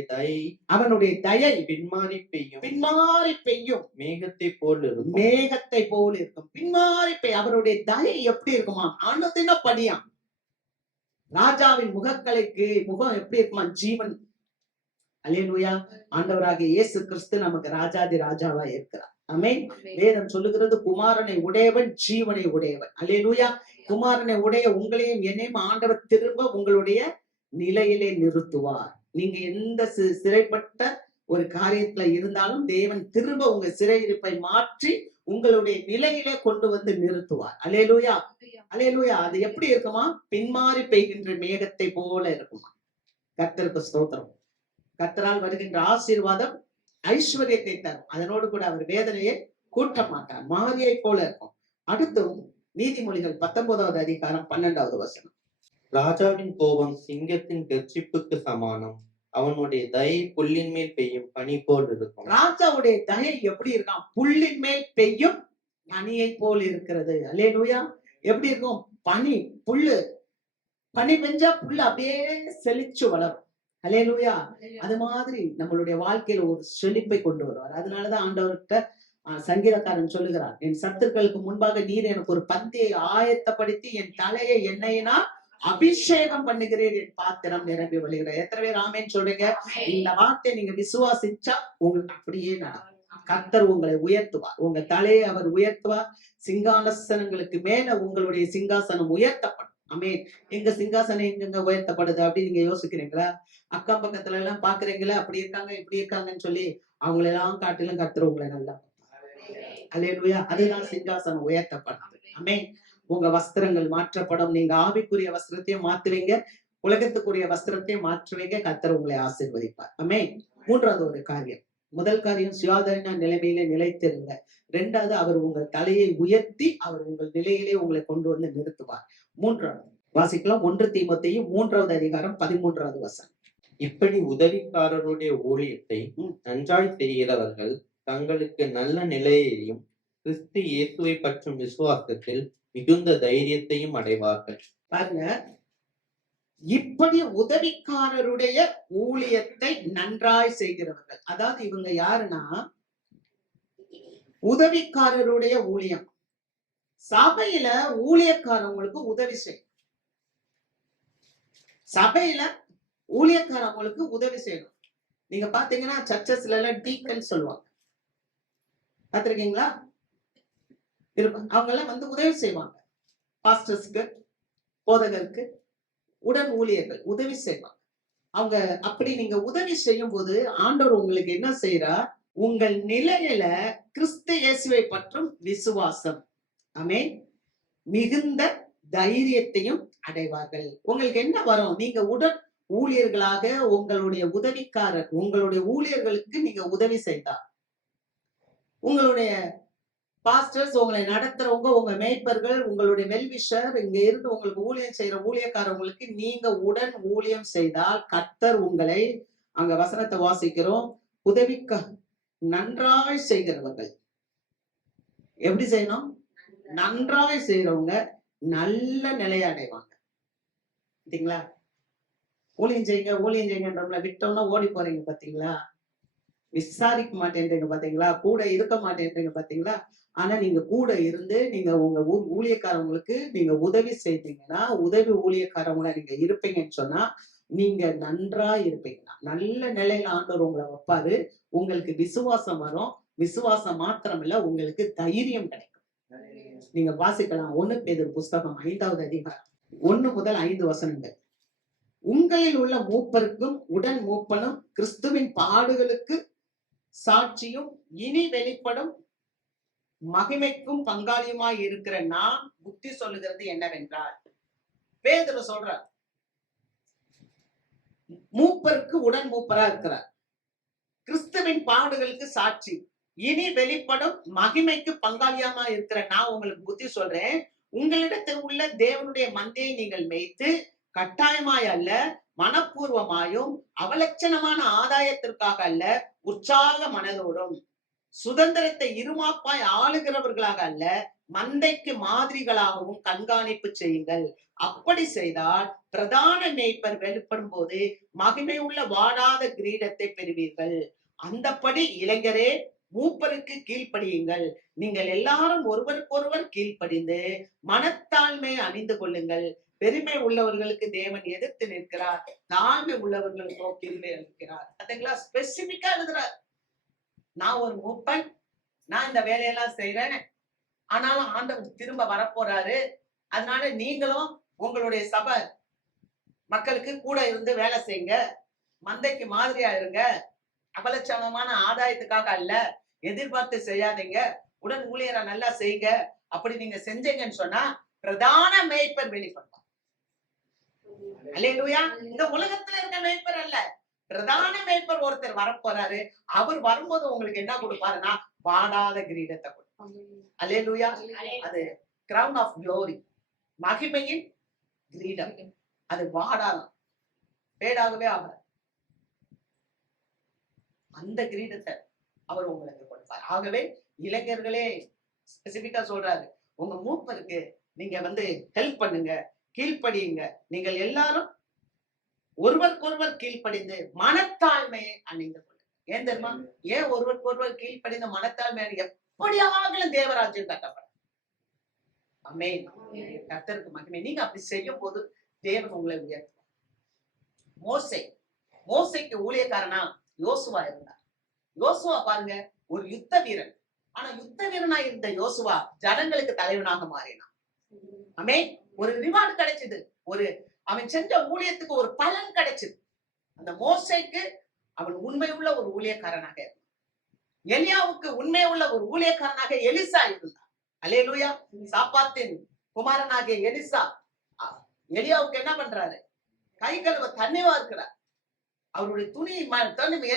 தயை பின்மாறி பெய்யும் மேகத்தை போல் இருக்கும். பின்மாறி பெய்யும். அவருடைய தயை எப்படி இருக்குமா? அனுதினப்படியாம். ராஜாவின் முகக்கலைக்கு முகம் எப்படி இருக்குமா? ஜீவன். அல்லேலூயா. ஆண்டவராகிய இயேசு கிறிஸ்து நமக்கு ராஜாதி ராஜாவா இருக்கிறார். ஆமென். வேதம் சொல்லுகிறது, குமாரனை உடையவன் ஜீவனை உடையவன். அல்லேலூயா. குமாரனை உடைய உங்களையும் என்னையும் ஆண்டவர் திரும்ப உங்களுடைய நிலையிலே நிறுத்துவார். நீங்க எந்த சிறைப்பட்ட ஒரு காரியத்துல இருந்தாலும் தேவன் திரும்ப உங்க சிறையிருப்பை மாற்றி உங்களுடைய நிலையிலே கொண்டு வந்து நிறுத்துவார். அல்லேலூயா. அல்லேலூயா. அது எப்படி இருக்குமா? பின்மாறி பெய்கின்ற மேகத்தை போல இருக்குமா. கர்த்தருக்கு ஸ்தோத்திரம். கர்த்தரால் வருகின்ற ஆசீர்வாதம் ஐஸ்வர்யத்தை தரும். அதனோடு கூட அவர் வேதனையை கூட்ட மாட்டார். மாரியை போல இருக்கும். அடுத்தும் நீதிமொழிகள் 19வது அதிகாரம் 12வது வசனம். ராஜாவின் கோபம் சிங்கத்தின் கர்ஜிப்புக்கு சமானம். அவனுடைய தயை புல்லின் மேல் பெய்யும் பனி போல் இருக்கும். ராஜாவுடைய தயை எப்படி இருக்கான்? புல்லின் மேல் பெய்யும் பனியை போல் இருக்கிறது. அல்லேலூயா. எப்படி இருக்கும்? பனி, புல்லு. பனி பெஞ்சா புல்லு அப்படியே செழிச்சு வளரும். அல்லேலூயா. அது மாதிரி நம்மளுடைய வாழ்க்கையில ஒரு செழிப்பை கொண்டு வருவார். அதனாலதான் ஆண்டவர்கிட்ட சங்கீதக்காரன் சொல்லுகிறார், என் சத்துக்களுக்கு முன்பாக நீர் எனக்கு ஒரு பந்தியை ஆயத்தப்படுத்தி என் தலையை எண்ணெயினால் அபிஷேகம் பண்ணுகிறேன், என் பாத்திரம் நிரம்பி வழிகிறேன். எத்தனை பேர் ஆமென் சொல்றீங்க? இந்த வார்த்தையை நீங்க விசுவாசிச்சா உங்களுக்கு அப்படியே நடக்கும். கர்த்தர் உங்களை உயர்த்துவார். உங்க தலையை அவர் உயர்த்துவார். சிங்காசனங்களுக்கு மேல உங்களுடைய சிங்காசனம் உயர்த்தப்படும். ஆமென். எங்க சிங்காசனம் எங்க உயர்த்தப்படுது அப்படின்னு நீங்க யோசிக்கிறீங்களா? அக்கம் பக்கத்துல எல்லாம் பாக்குறீங்களா? அப்படி இருக்காங்க இப்படி இருக்காங்கன்னு சொல்லி அவங்களெல்லாம் காட்டிலும் கர்த்தர் உங்களை நல்லா. அல்லேலூயா. அதுதான் சிங்காசனம் உயர்த்தப்படுது. ஆமென். உங்க வஸ்திரங்கள் மாற்றப்படும். நீங்க ஆவிக்குரிய வஸ்திரத்தையும் மாத்துவீங்க, உலகத்துக்குரிய வஸ்திரத்தையும் மாற்றுவீங்க. கர்த்தர் உங்களை ஆசீர்வதிப்பார். ஆமென். மூன்றாவது ஒரு காரியம். முதல் காரியம், சுயாதீன நிலைமையிலே நிலைத்திருங்க. இரண்டாவது, அவர் உங்கள் தலையை உயர்த்தி அவர் உங்கள் நிலையிலே உங்களை கொண்டு வந்து நிறுத்துவார். மூன்றாவது வாசிக்கலாம் 1 தீமோத்தேயு 3வது அதிகாரம் 13வது வசனம். இப்படி உதவிக்காரருடைய ஊழியத்தை நன்றாய் செய்கிறவர்கள் தங்களுக்கு நல்ல நிலையையும் கிறிஸ்து இயேசுவை பற்றும் விசுவாசத்தில் மிகுந்த தைரியத்தையும் அடைவார்கள். பாருங்க, இப்படி உதவிக்காரருடைய ஊழியத்தை நன்றாய் செய்கிறவர்கள். அதாவது இவங்க யாருன்னா, உதவிக்காரருடைய ஊழியம். சபையில ஊழியக்காரங்களுக்கு உதவி செய்யும். சபையில ஊழியக்காரங்களுக்கு உதவி செய்யணும். நீங்க பாத்தீங்கன்னா சர்ச்சஸ்ல எல்லாம் டீக்கன் சொல்லுவாங்க, பாத்திருக்கீங்களா? அவங்க எல்லாம் வந்து உதவி செய்வாங்க. பாஸ்டர்ஸ்க்கு, போதகருக்கு, உடன் ஊழியர்கள் உதவி செய்வாங்க. அவங்க அப்படி நீங்க உதவி செய்யும் போது ஆண்டவர் உங்களுக்கு என்ன செய்யறார்? உங்கள் நிலையில கிறிஸ்து இயேசுவை பற்றும் விசுவாசம், ஆமென், மிகுந்த தைரியத்தையும் அடைவார்கள். உங்களுக்கு என்ன வரும்? நீங்க உடன் ஊழியர்களாக உங்களுடைய உதவிக்காரர், உங்களுடைய ஊழியர்களுக்கு நீங்க உதவி செய்தார், உங்களுடைய பாஸ்டர்ஸ், உங்களை நடத்துறவங்க, உங்க மேய்ப்பர்கள், உங்களுடைய வெல்விஷர், இங்க இருந்து உங்களுக்கு ஊழியம் செய்யற ஊழியக்காரவங்களுக்கு நீங்க உடன் ஊழியம் செய்தால் கர்த்தர் உங்களை, அங்க வசனத்தை வாசிக்கிறோம், உதவிக்க நன்றாய் செய்கிறவர்கள். எப்படி செய்யணும்? நன்றாய் செய்யறவங்க நல்ல நிலையை அடைவாங்க. சரிங்களா? ஊழியம் செய்யுங்க ஊழியம் செய்யுங்கன்றவங்கள விட்டோம்னா ஓடி போறீங்க பாத்தீங்களா? விசாரிக்க மாட்டேன்றீங்க பாத்தீங்களா? கூட இருக்க மாட்டேன்றீங்க பாத்தீங்களா? ஆனா நீங்க கூட இருந்து நீங்க உங்க ஊழியக்காரவங்களுக்கு நீங்க உதவி செய்தீங்கன்னா, உதவி ஊழியக்காரவங்களா நீங்க இருப்பீங்கன்னு சொன்னா, நீங்க நன்றா இருப்பீங்க. நல்ல நிலையில ஆண்டவர் உங்களை வைப்பாரு. உங்களுக்கு விசுவாசம் வரும். விசுவாசம் மாத்திரம் இல்ல, உங்களுக்கு தைரியம் கிடைக்கும். நீங்க வாசிக்கலாம் 1 பேதுரு புஸ்தகம் 5வது அதிகாரம் 1 முதல் 5 வசனங்கள். உங்களில் உள்ள மூப்பருக்கும் உடன் மூப்பனும் கிறிஸ்துவின் பாடுகளுக்கு சாட்சியும் இனி வெளிப்படும் மகிமைக்கும் பங்காளியுமாய் இருக்கிற நான் புத்தி சொல்லுகிறது என்னவென்றால், பேதுரு சொல்றார், மூப்பருக்கு உடன் மூப்பரா இருக்கிறார், கிறிஸ்துவின் பாடுகளுக்கு சாட்சி, இனி வெளிப்படும் மகிமைக்கு பங்காளியமா இருக்கிற நான் உங்களுக்கு புத்தி சொல்றேன். உங்களிடத்தில் உள்ள தேவனுடைய மந்தையை நீங்கள் மேய்த்து கட்டாயமாய் அல்ல, மனப்பூர்வமாயும் அவலட்சணமான ஆதாயத்திற்காக அல்ல, உற்சாக மனதோடும் சுதந்திரத்தை இருமாப்பாய் ஆளுகிறவர்களாக அல்ல, மந்தைக்கு மாதிரிகளாகவும் கண்காணிப்பு செய்யுங்கள். அப்படி செய்தால் பிரதான மேய்ப்பர் வெளிப்படும் போது மகிமை உள்ள வாடாத கிரீடத்தை பெறுவீர்கள். அந்தப்படி இளைஞரே, மூப்பருக்கு கீழ்ப்படியுங்கள். நீங்கள் எல்லாரும் ஒருவருக்கொருவர் கீழ்ப்படிந்து மனத்தாழ்மை அணிந்து கொள்ளுங்கள். பெருமை உள்ளவர்களுக்கு தேவன் எதிர்த்து நிற்கிறார், தாழ்மை உள்ளவர்களுக்கோ கீழ்மை அளிக்கிறார். அதுங்களா ஸ்பெசிபிக்கா எழுதுறார். நான் ஒரு மூப்பன், நான் இந்த வேலையெல்லாம் செய்யறேன், ஆனாலும் ஆண்டவர் திரும்ப வரப்போறாரு. அதனால நீங்களும் உங்களுடைய சபை மக்களுக்கு கூட இருந்து வேலை செய்யுங்க, மந்தைக்கு மாதிரியா இருங்க, அபலட்சணமான ஆதாயத்துக்காக அல்ல, எதிர்பார்த்து செய்யாதீங்க, உடன் ஊழியரை நல்லா செய்யுங்க. அப்படி நீங்க செஞ்சீங்கன்னு சொன்னா பிரதான மேய்ப்பர் வெளிப்படுவார். அல்லேலூயா. இந்த உலகத்துல இருக்க மேய்ப்பர் அல்ல, பிரதான மேய்ப்பர் ஒருத்தர் வரப்போறாரு. அவர் வரும்போது உங்களுக்கு என்ன கொடுப்பாருன்னா வாடாத கிரீடத்தை கொடுப்பாரு. அல்லேலூயா. அது கிரவுன் ஆஃப் க்ளோரி, மகிமையின் கிரீடம். அது வாடாதான், பேடாகவே ஆகாது. அந்த கிரீடத்தை அவர் உங்களுக்கு கொடுப்பார். ஆகவே இளைஞர்களே, ஸ்பெசிபிக்கா சொல்றாரு, உங்க மூப்பருக்கு நீங்க ஹெல்ப் பண்ணுங்க, கீழ்ப்படியுங்க. நீங்கள் எல்லாரும் ஒருவருக்கொருவர் கீழ்ப்படிந்து மனத்தாழ்மையை அணிந்து கொள்ளுங்க. ஏன் தெரியுமா? ஏன் ஒருவருக்கொருவர் கீழ்ப்படிந்து மனத்தாழ்மை எப்படியாகலும் தேவராஜ்யம் கட்டப்படும். ஆமென். கர்த்தருக்கு மகிமை. நீங்க அப்படி செய்யும் போது தேவன் உங்களை உயர்த்துவார். மோசேக்கு ஊழியக்காரனா யோசுவா இருந்தார். யோசுவா பாருங்க, ஒரு யுத்த வீரன். ஆனா யுத்த வீரனா இருந்த யோசுவா ஜனங்களுக்கு தலைவனாக மாறினான். ஆமென். ஒரு ரிவார்டு கிடைச்சது, அவன் செஞ்ச ஊழியத்துக்கு ஒரு பலன் கிடைச்சது. அந்த மோசேக்கு அவன் உண்மையுள்ள ஒரு ஊழியக்காரனாக இருந்தான். எலியாவுக்கு உண்மையுள்ள ஒரு ஊழியக்காரனாக எலிசா இருந்தான். அல்லேலூயா. சாப்பாத்தின் குமாரனாகிய எலிசா எலியாவுக்கு என்ன பண்றாரு? கை கழுவ தண்ணி வார்க்கிறார். அவருடைய துணி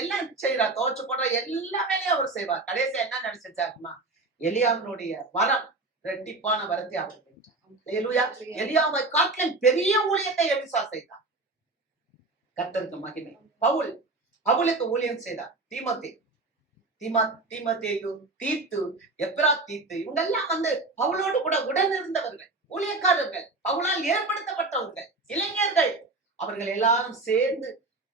எல்லாம் செய்யறார், துவச்சு போடுற எல்லா வேலையும் அவர் செய்வார். கடைசியா என்ன நினைச்சாருமா? எலியாவினுடைய வரம், ரெட்டிப்பான வரத்தை அவர் பெற்றார். அல்லேலூயா. எலியாவை காட்டிலும் பெரிய ஊழியத்தை எலிசா செய்தார். கர்த்தருக்கு மகிமை. பவுலுக்கு ஊழியம் செய்தார். தீமோத்தேயு, தீத்து, எப்ராத்தீத்து, இவங்க எல்லாம் பவுலோடு கூட உடன் இருந்தவர்கள், ஊழியக்காரர்கள், பவுலால் ஏற்படுத்தப்பட்டவர்கள், இளைஞர்கள். அவர்கள் எல்லாரும் சேர்ந்து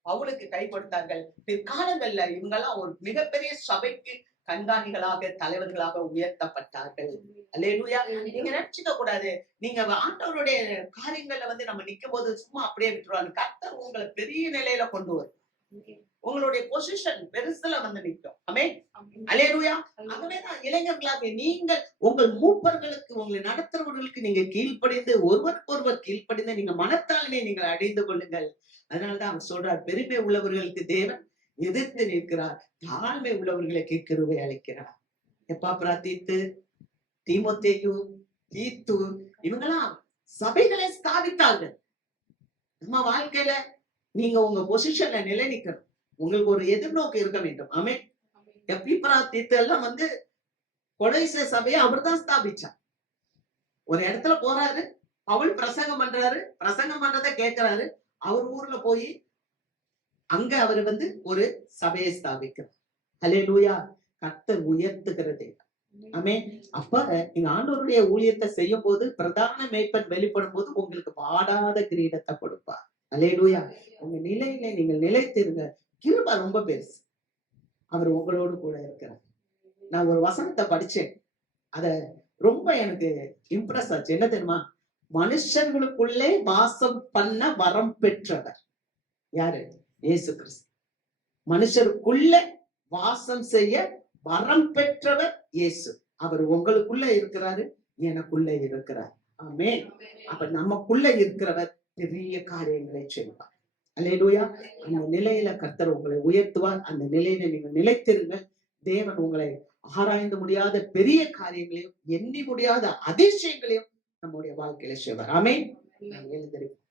பவுலுக்கு கைப்படுத்தார்கள். பிற்காலங்கள்ல இவங்கெல்லாம் ஒரு மிகப்பெரிய சபைக்கு கண்காணிகளாக, தலைவர்களாக உயர்த்தப்பட்டார்கள். அல்லேலூயா. நீங்க நினைச்சுக்க கூடாது, நீங்க ஆண்டவருடைய காரியங்கள்ல நம்ம நிக்கும் போது சும்மா அப்படியே விட்டுருவாங்க. கர்த்தர் உங்களை பெரிய நிலையில கொண்டு வரும். உங்களுடைய பொசிஷன் பெருசுல நிற்கும். ஆமென். அல்லேலூயா. ஆகவேதான் இளைஞர்களாக நீங்கள் உங்கள் மூப்பர்களுக்கு, உங்களை நடத்துறவர்களுக்கு நீங்க கீழ்ப்படிந்து, ஒருவருக்கொருவர் கீழ்ப்படிந்து நீங்க மனத்தாழ்மையை நீங்கள் அடைந்து கொள்ளுங்கள். அதனாலதான் அவர் சொல்றார், பெருமை உள்ளவர்களுக்கு தேவன் எதிர்த்து நிற்கிறார், தாழ்மை உள்ளவர்களுக்கு கிருபை அளிக்கிறார். எப்பாப்ராத்தீத்து, தீமோத்தேயு, தீத்து, இவங்கெல்லாம் சபைகளை ஸ்தாபித்தார்கள். நம்ம வாழ்க்கையில நீங்க உங்க பொசிஷன்ல நிலை நிக்கணும். உங்களுக்கு ஒரு எதிர்நோக்கு இருக்க வேண்டும். ஆமென். எப்பிப்ராத்தீத்து எல்லாம் கொலைச சபையை அவர் தான் ஸ்தாபிச்சார். ஒரு இடத்துல போறாரு, பவுல் பிரசங்கம் பண்றாரு, பிரசங்கம் பண்றதை கேட்கிறாரு. அவர் ஊர்ல போய் அங்க அவர் ஒரு சபையை ஸ்தாபிக்கிறார். அல்லேலூயா. கர்த்தர் உயர்த்துகிறது. ஆமென். அப்ப நீங்க ஆண்டவருடைய ஊழியத்தை செய்யும் போது, பிரதான மேய்ப்பன் வெளிப்படும் போது உங்களுக்கு வாடாத கிரீடத்தை கொடுப்பார். அல்லேலூயா. உங்க நிலையில நீங்கள் நிலைத்திருங்க. கிருபை ரொம்ப பெருசு. அவர் உங்களோடு கூட இருக்கிறார். நான் ஒரு வசனத்தை படிச்சேன். அத ரொம்ப எனக்கு இம்ப்ரெஸ் ஆச்சு. என்ன தெரியுமா? மனுஷர்களுக்குள்ளே வாசம் பண்ண வரம் பெற்றவர் யாரு? இயேசு கிறிஸ்து. மனுஷருக்குள்ள வாசம் செய்ய வரம் பெற்றவர் இயேசு. அவர் உங்களுக்குள்ள இருக்கிறாரு, எனக்குள்ள இருக்கிறார். ஆமென். அப்ப நமக்குள்ள இருக்கிறவர் பெரிய காரியங்களை செய்வார். அல்லேலூயா. அந்த நிலையில கர்த்தர் உங்களை உயர்த்துவார். அந்த நிலையில நீங்க நிலைத்திருங்க. தேவன் உங்களை ஆராய்ந்து முடியாத பெரிய காரியங்களையும் எண்ணி முடியாத அதிசயங்களையும் நம்முடைய வாழ்க்கையில செய்வார். ஆமென். நாம் எழுந்திருப்போம்.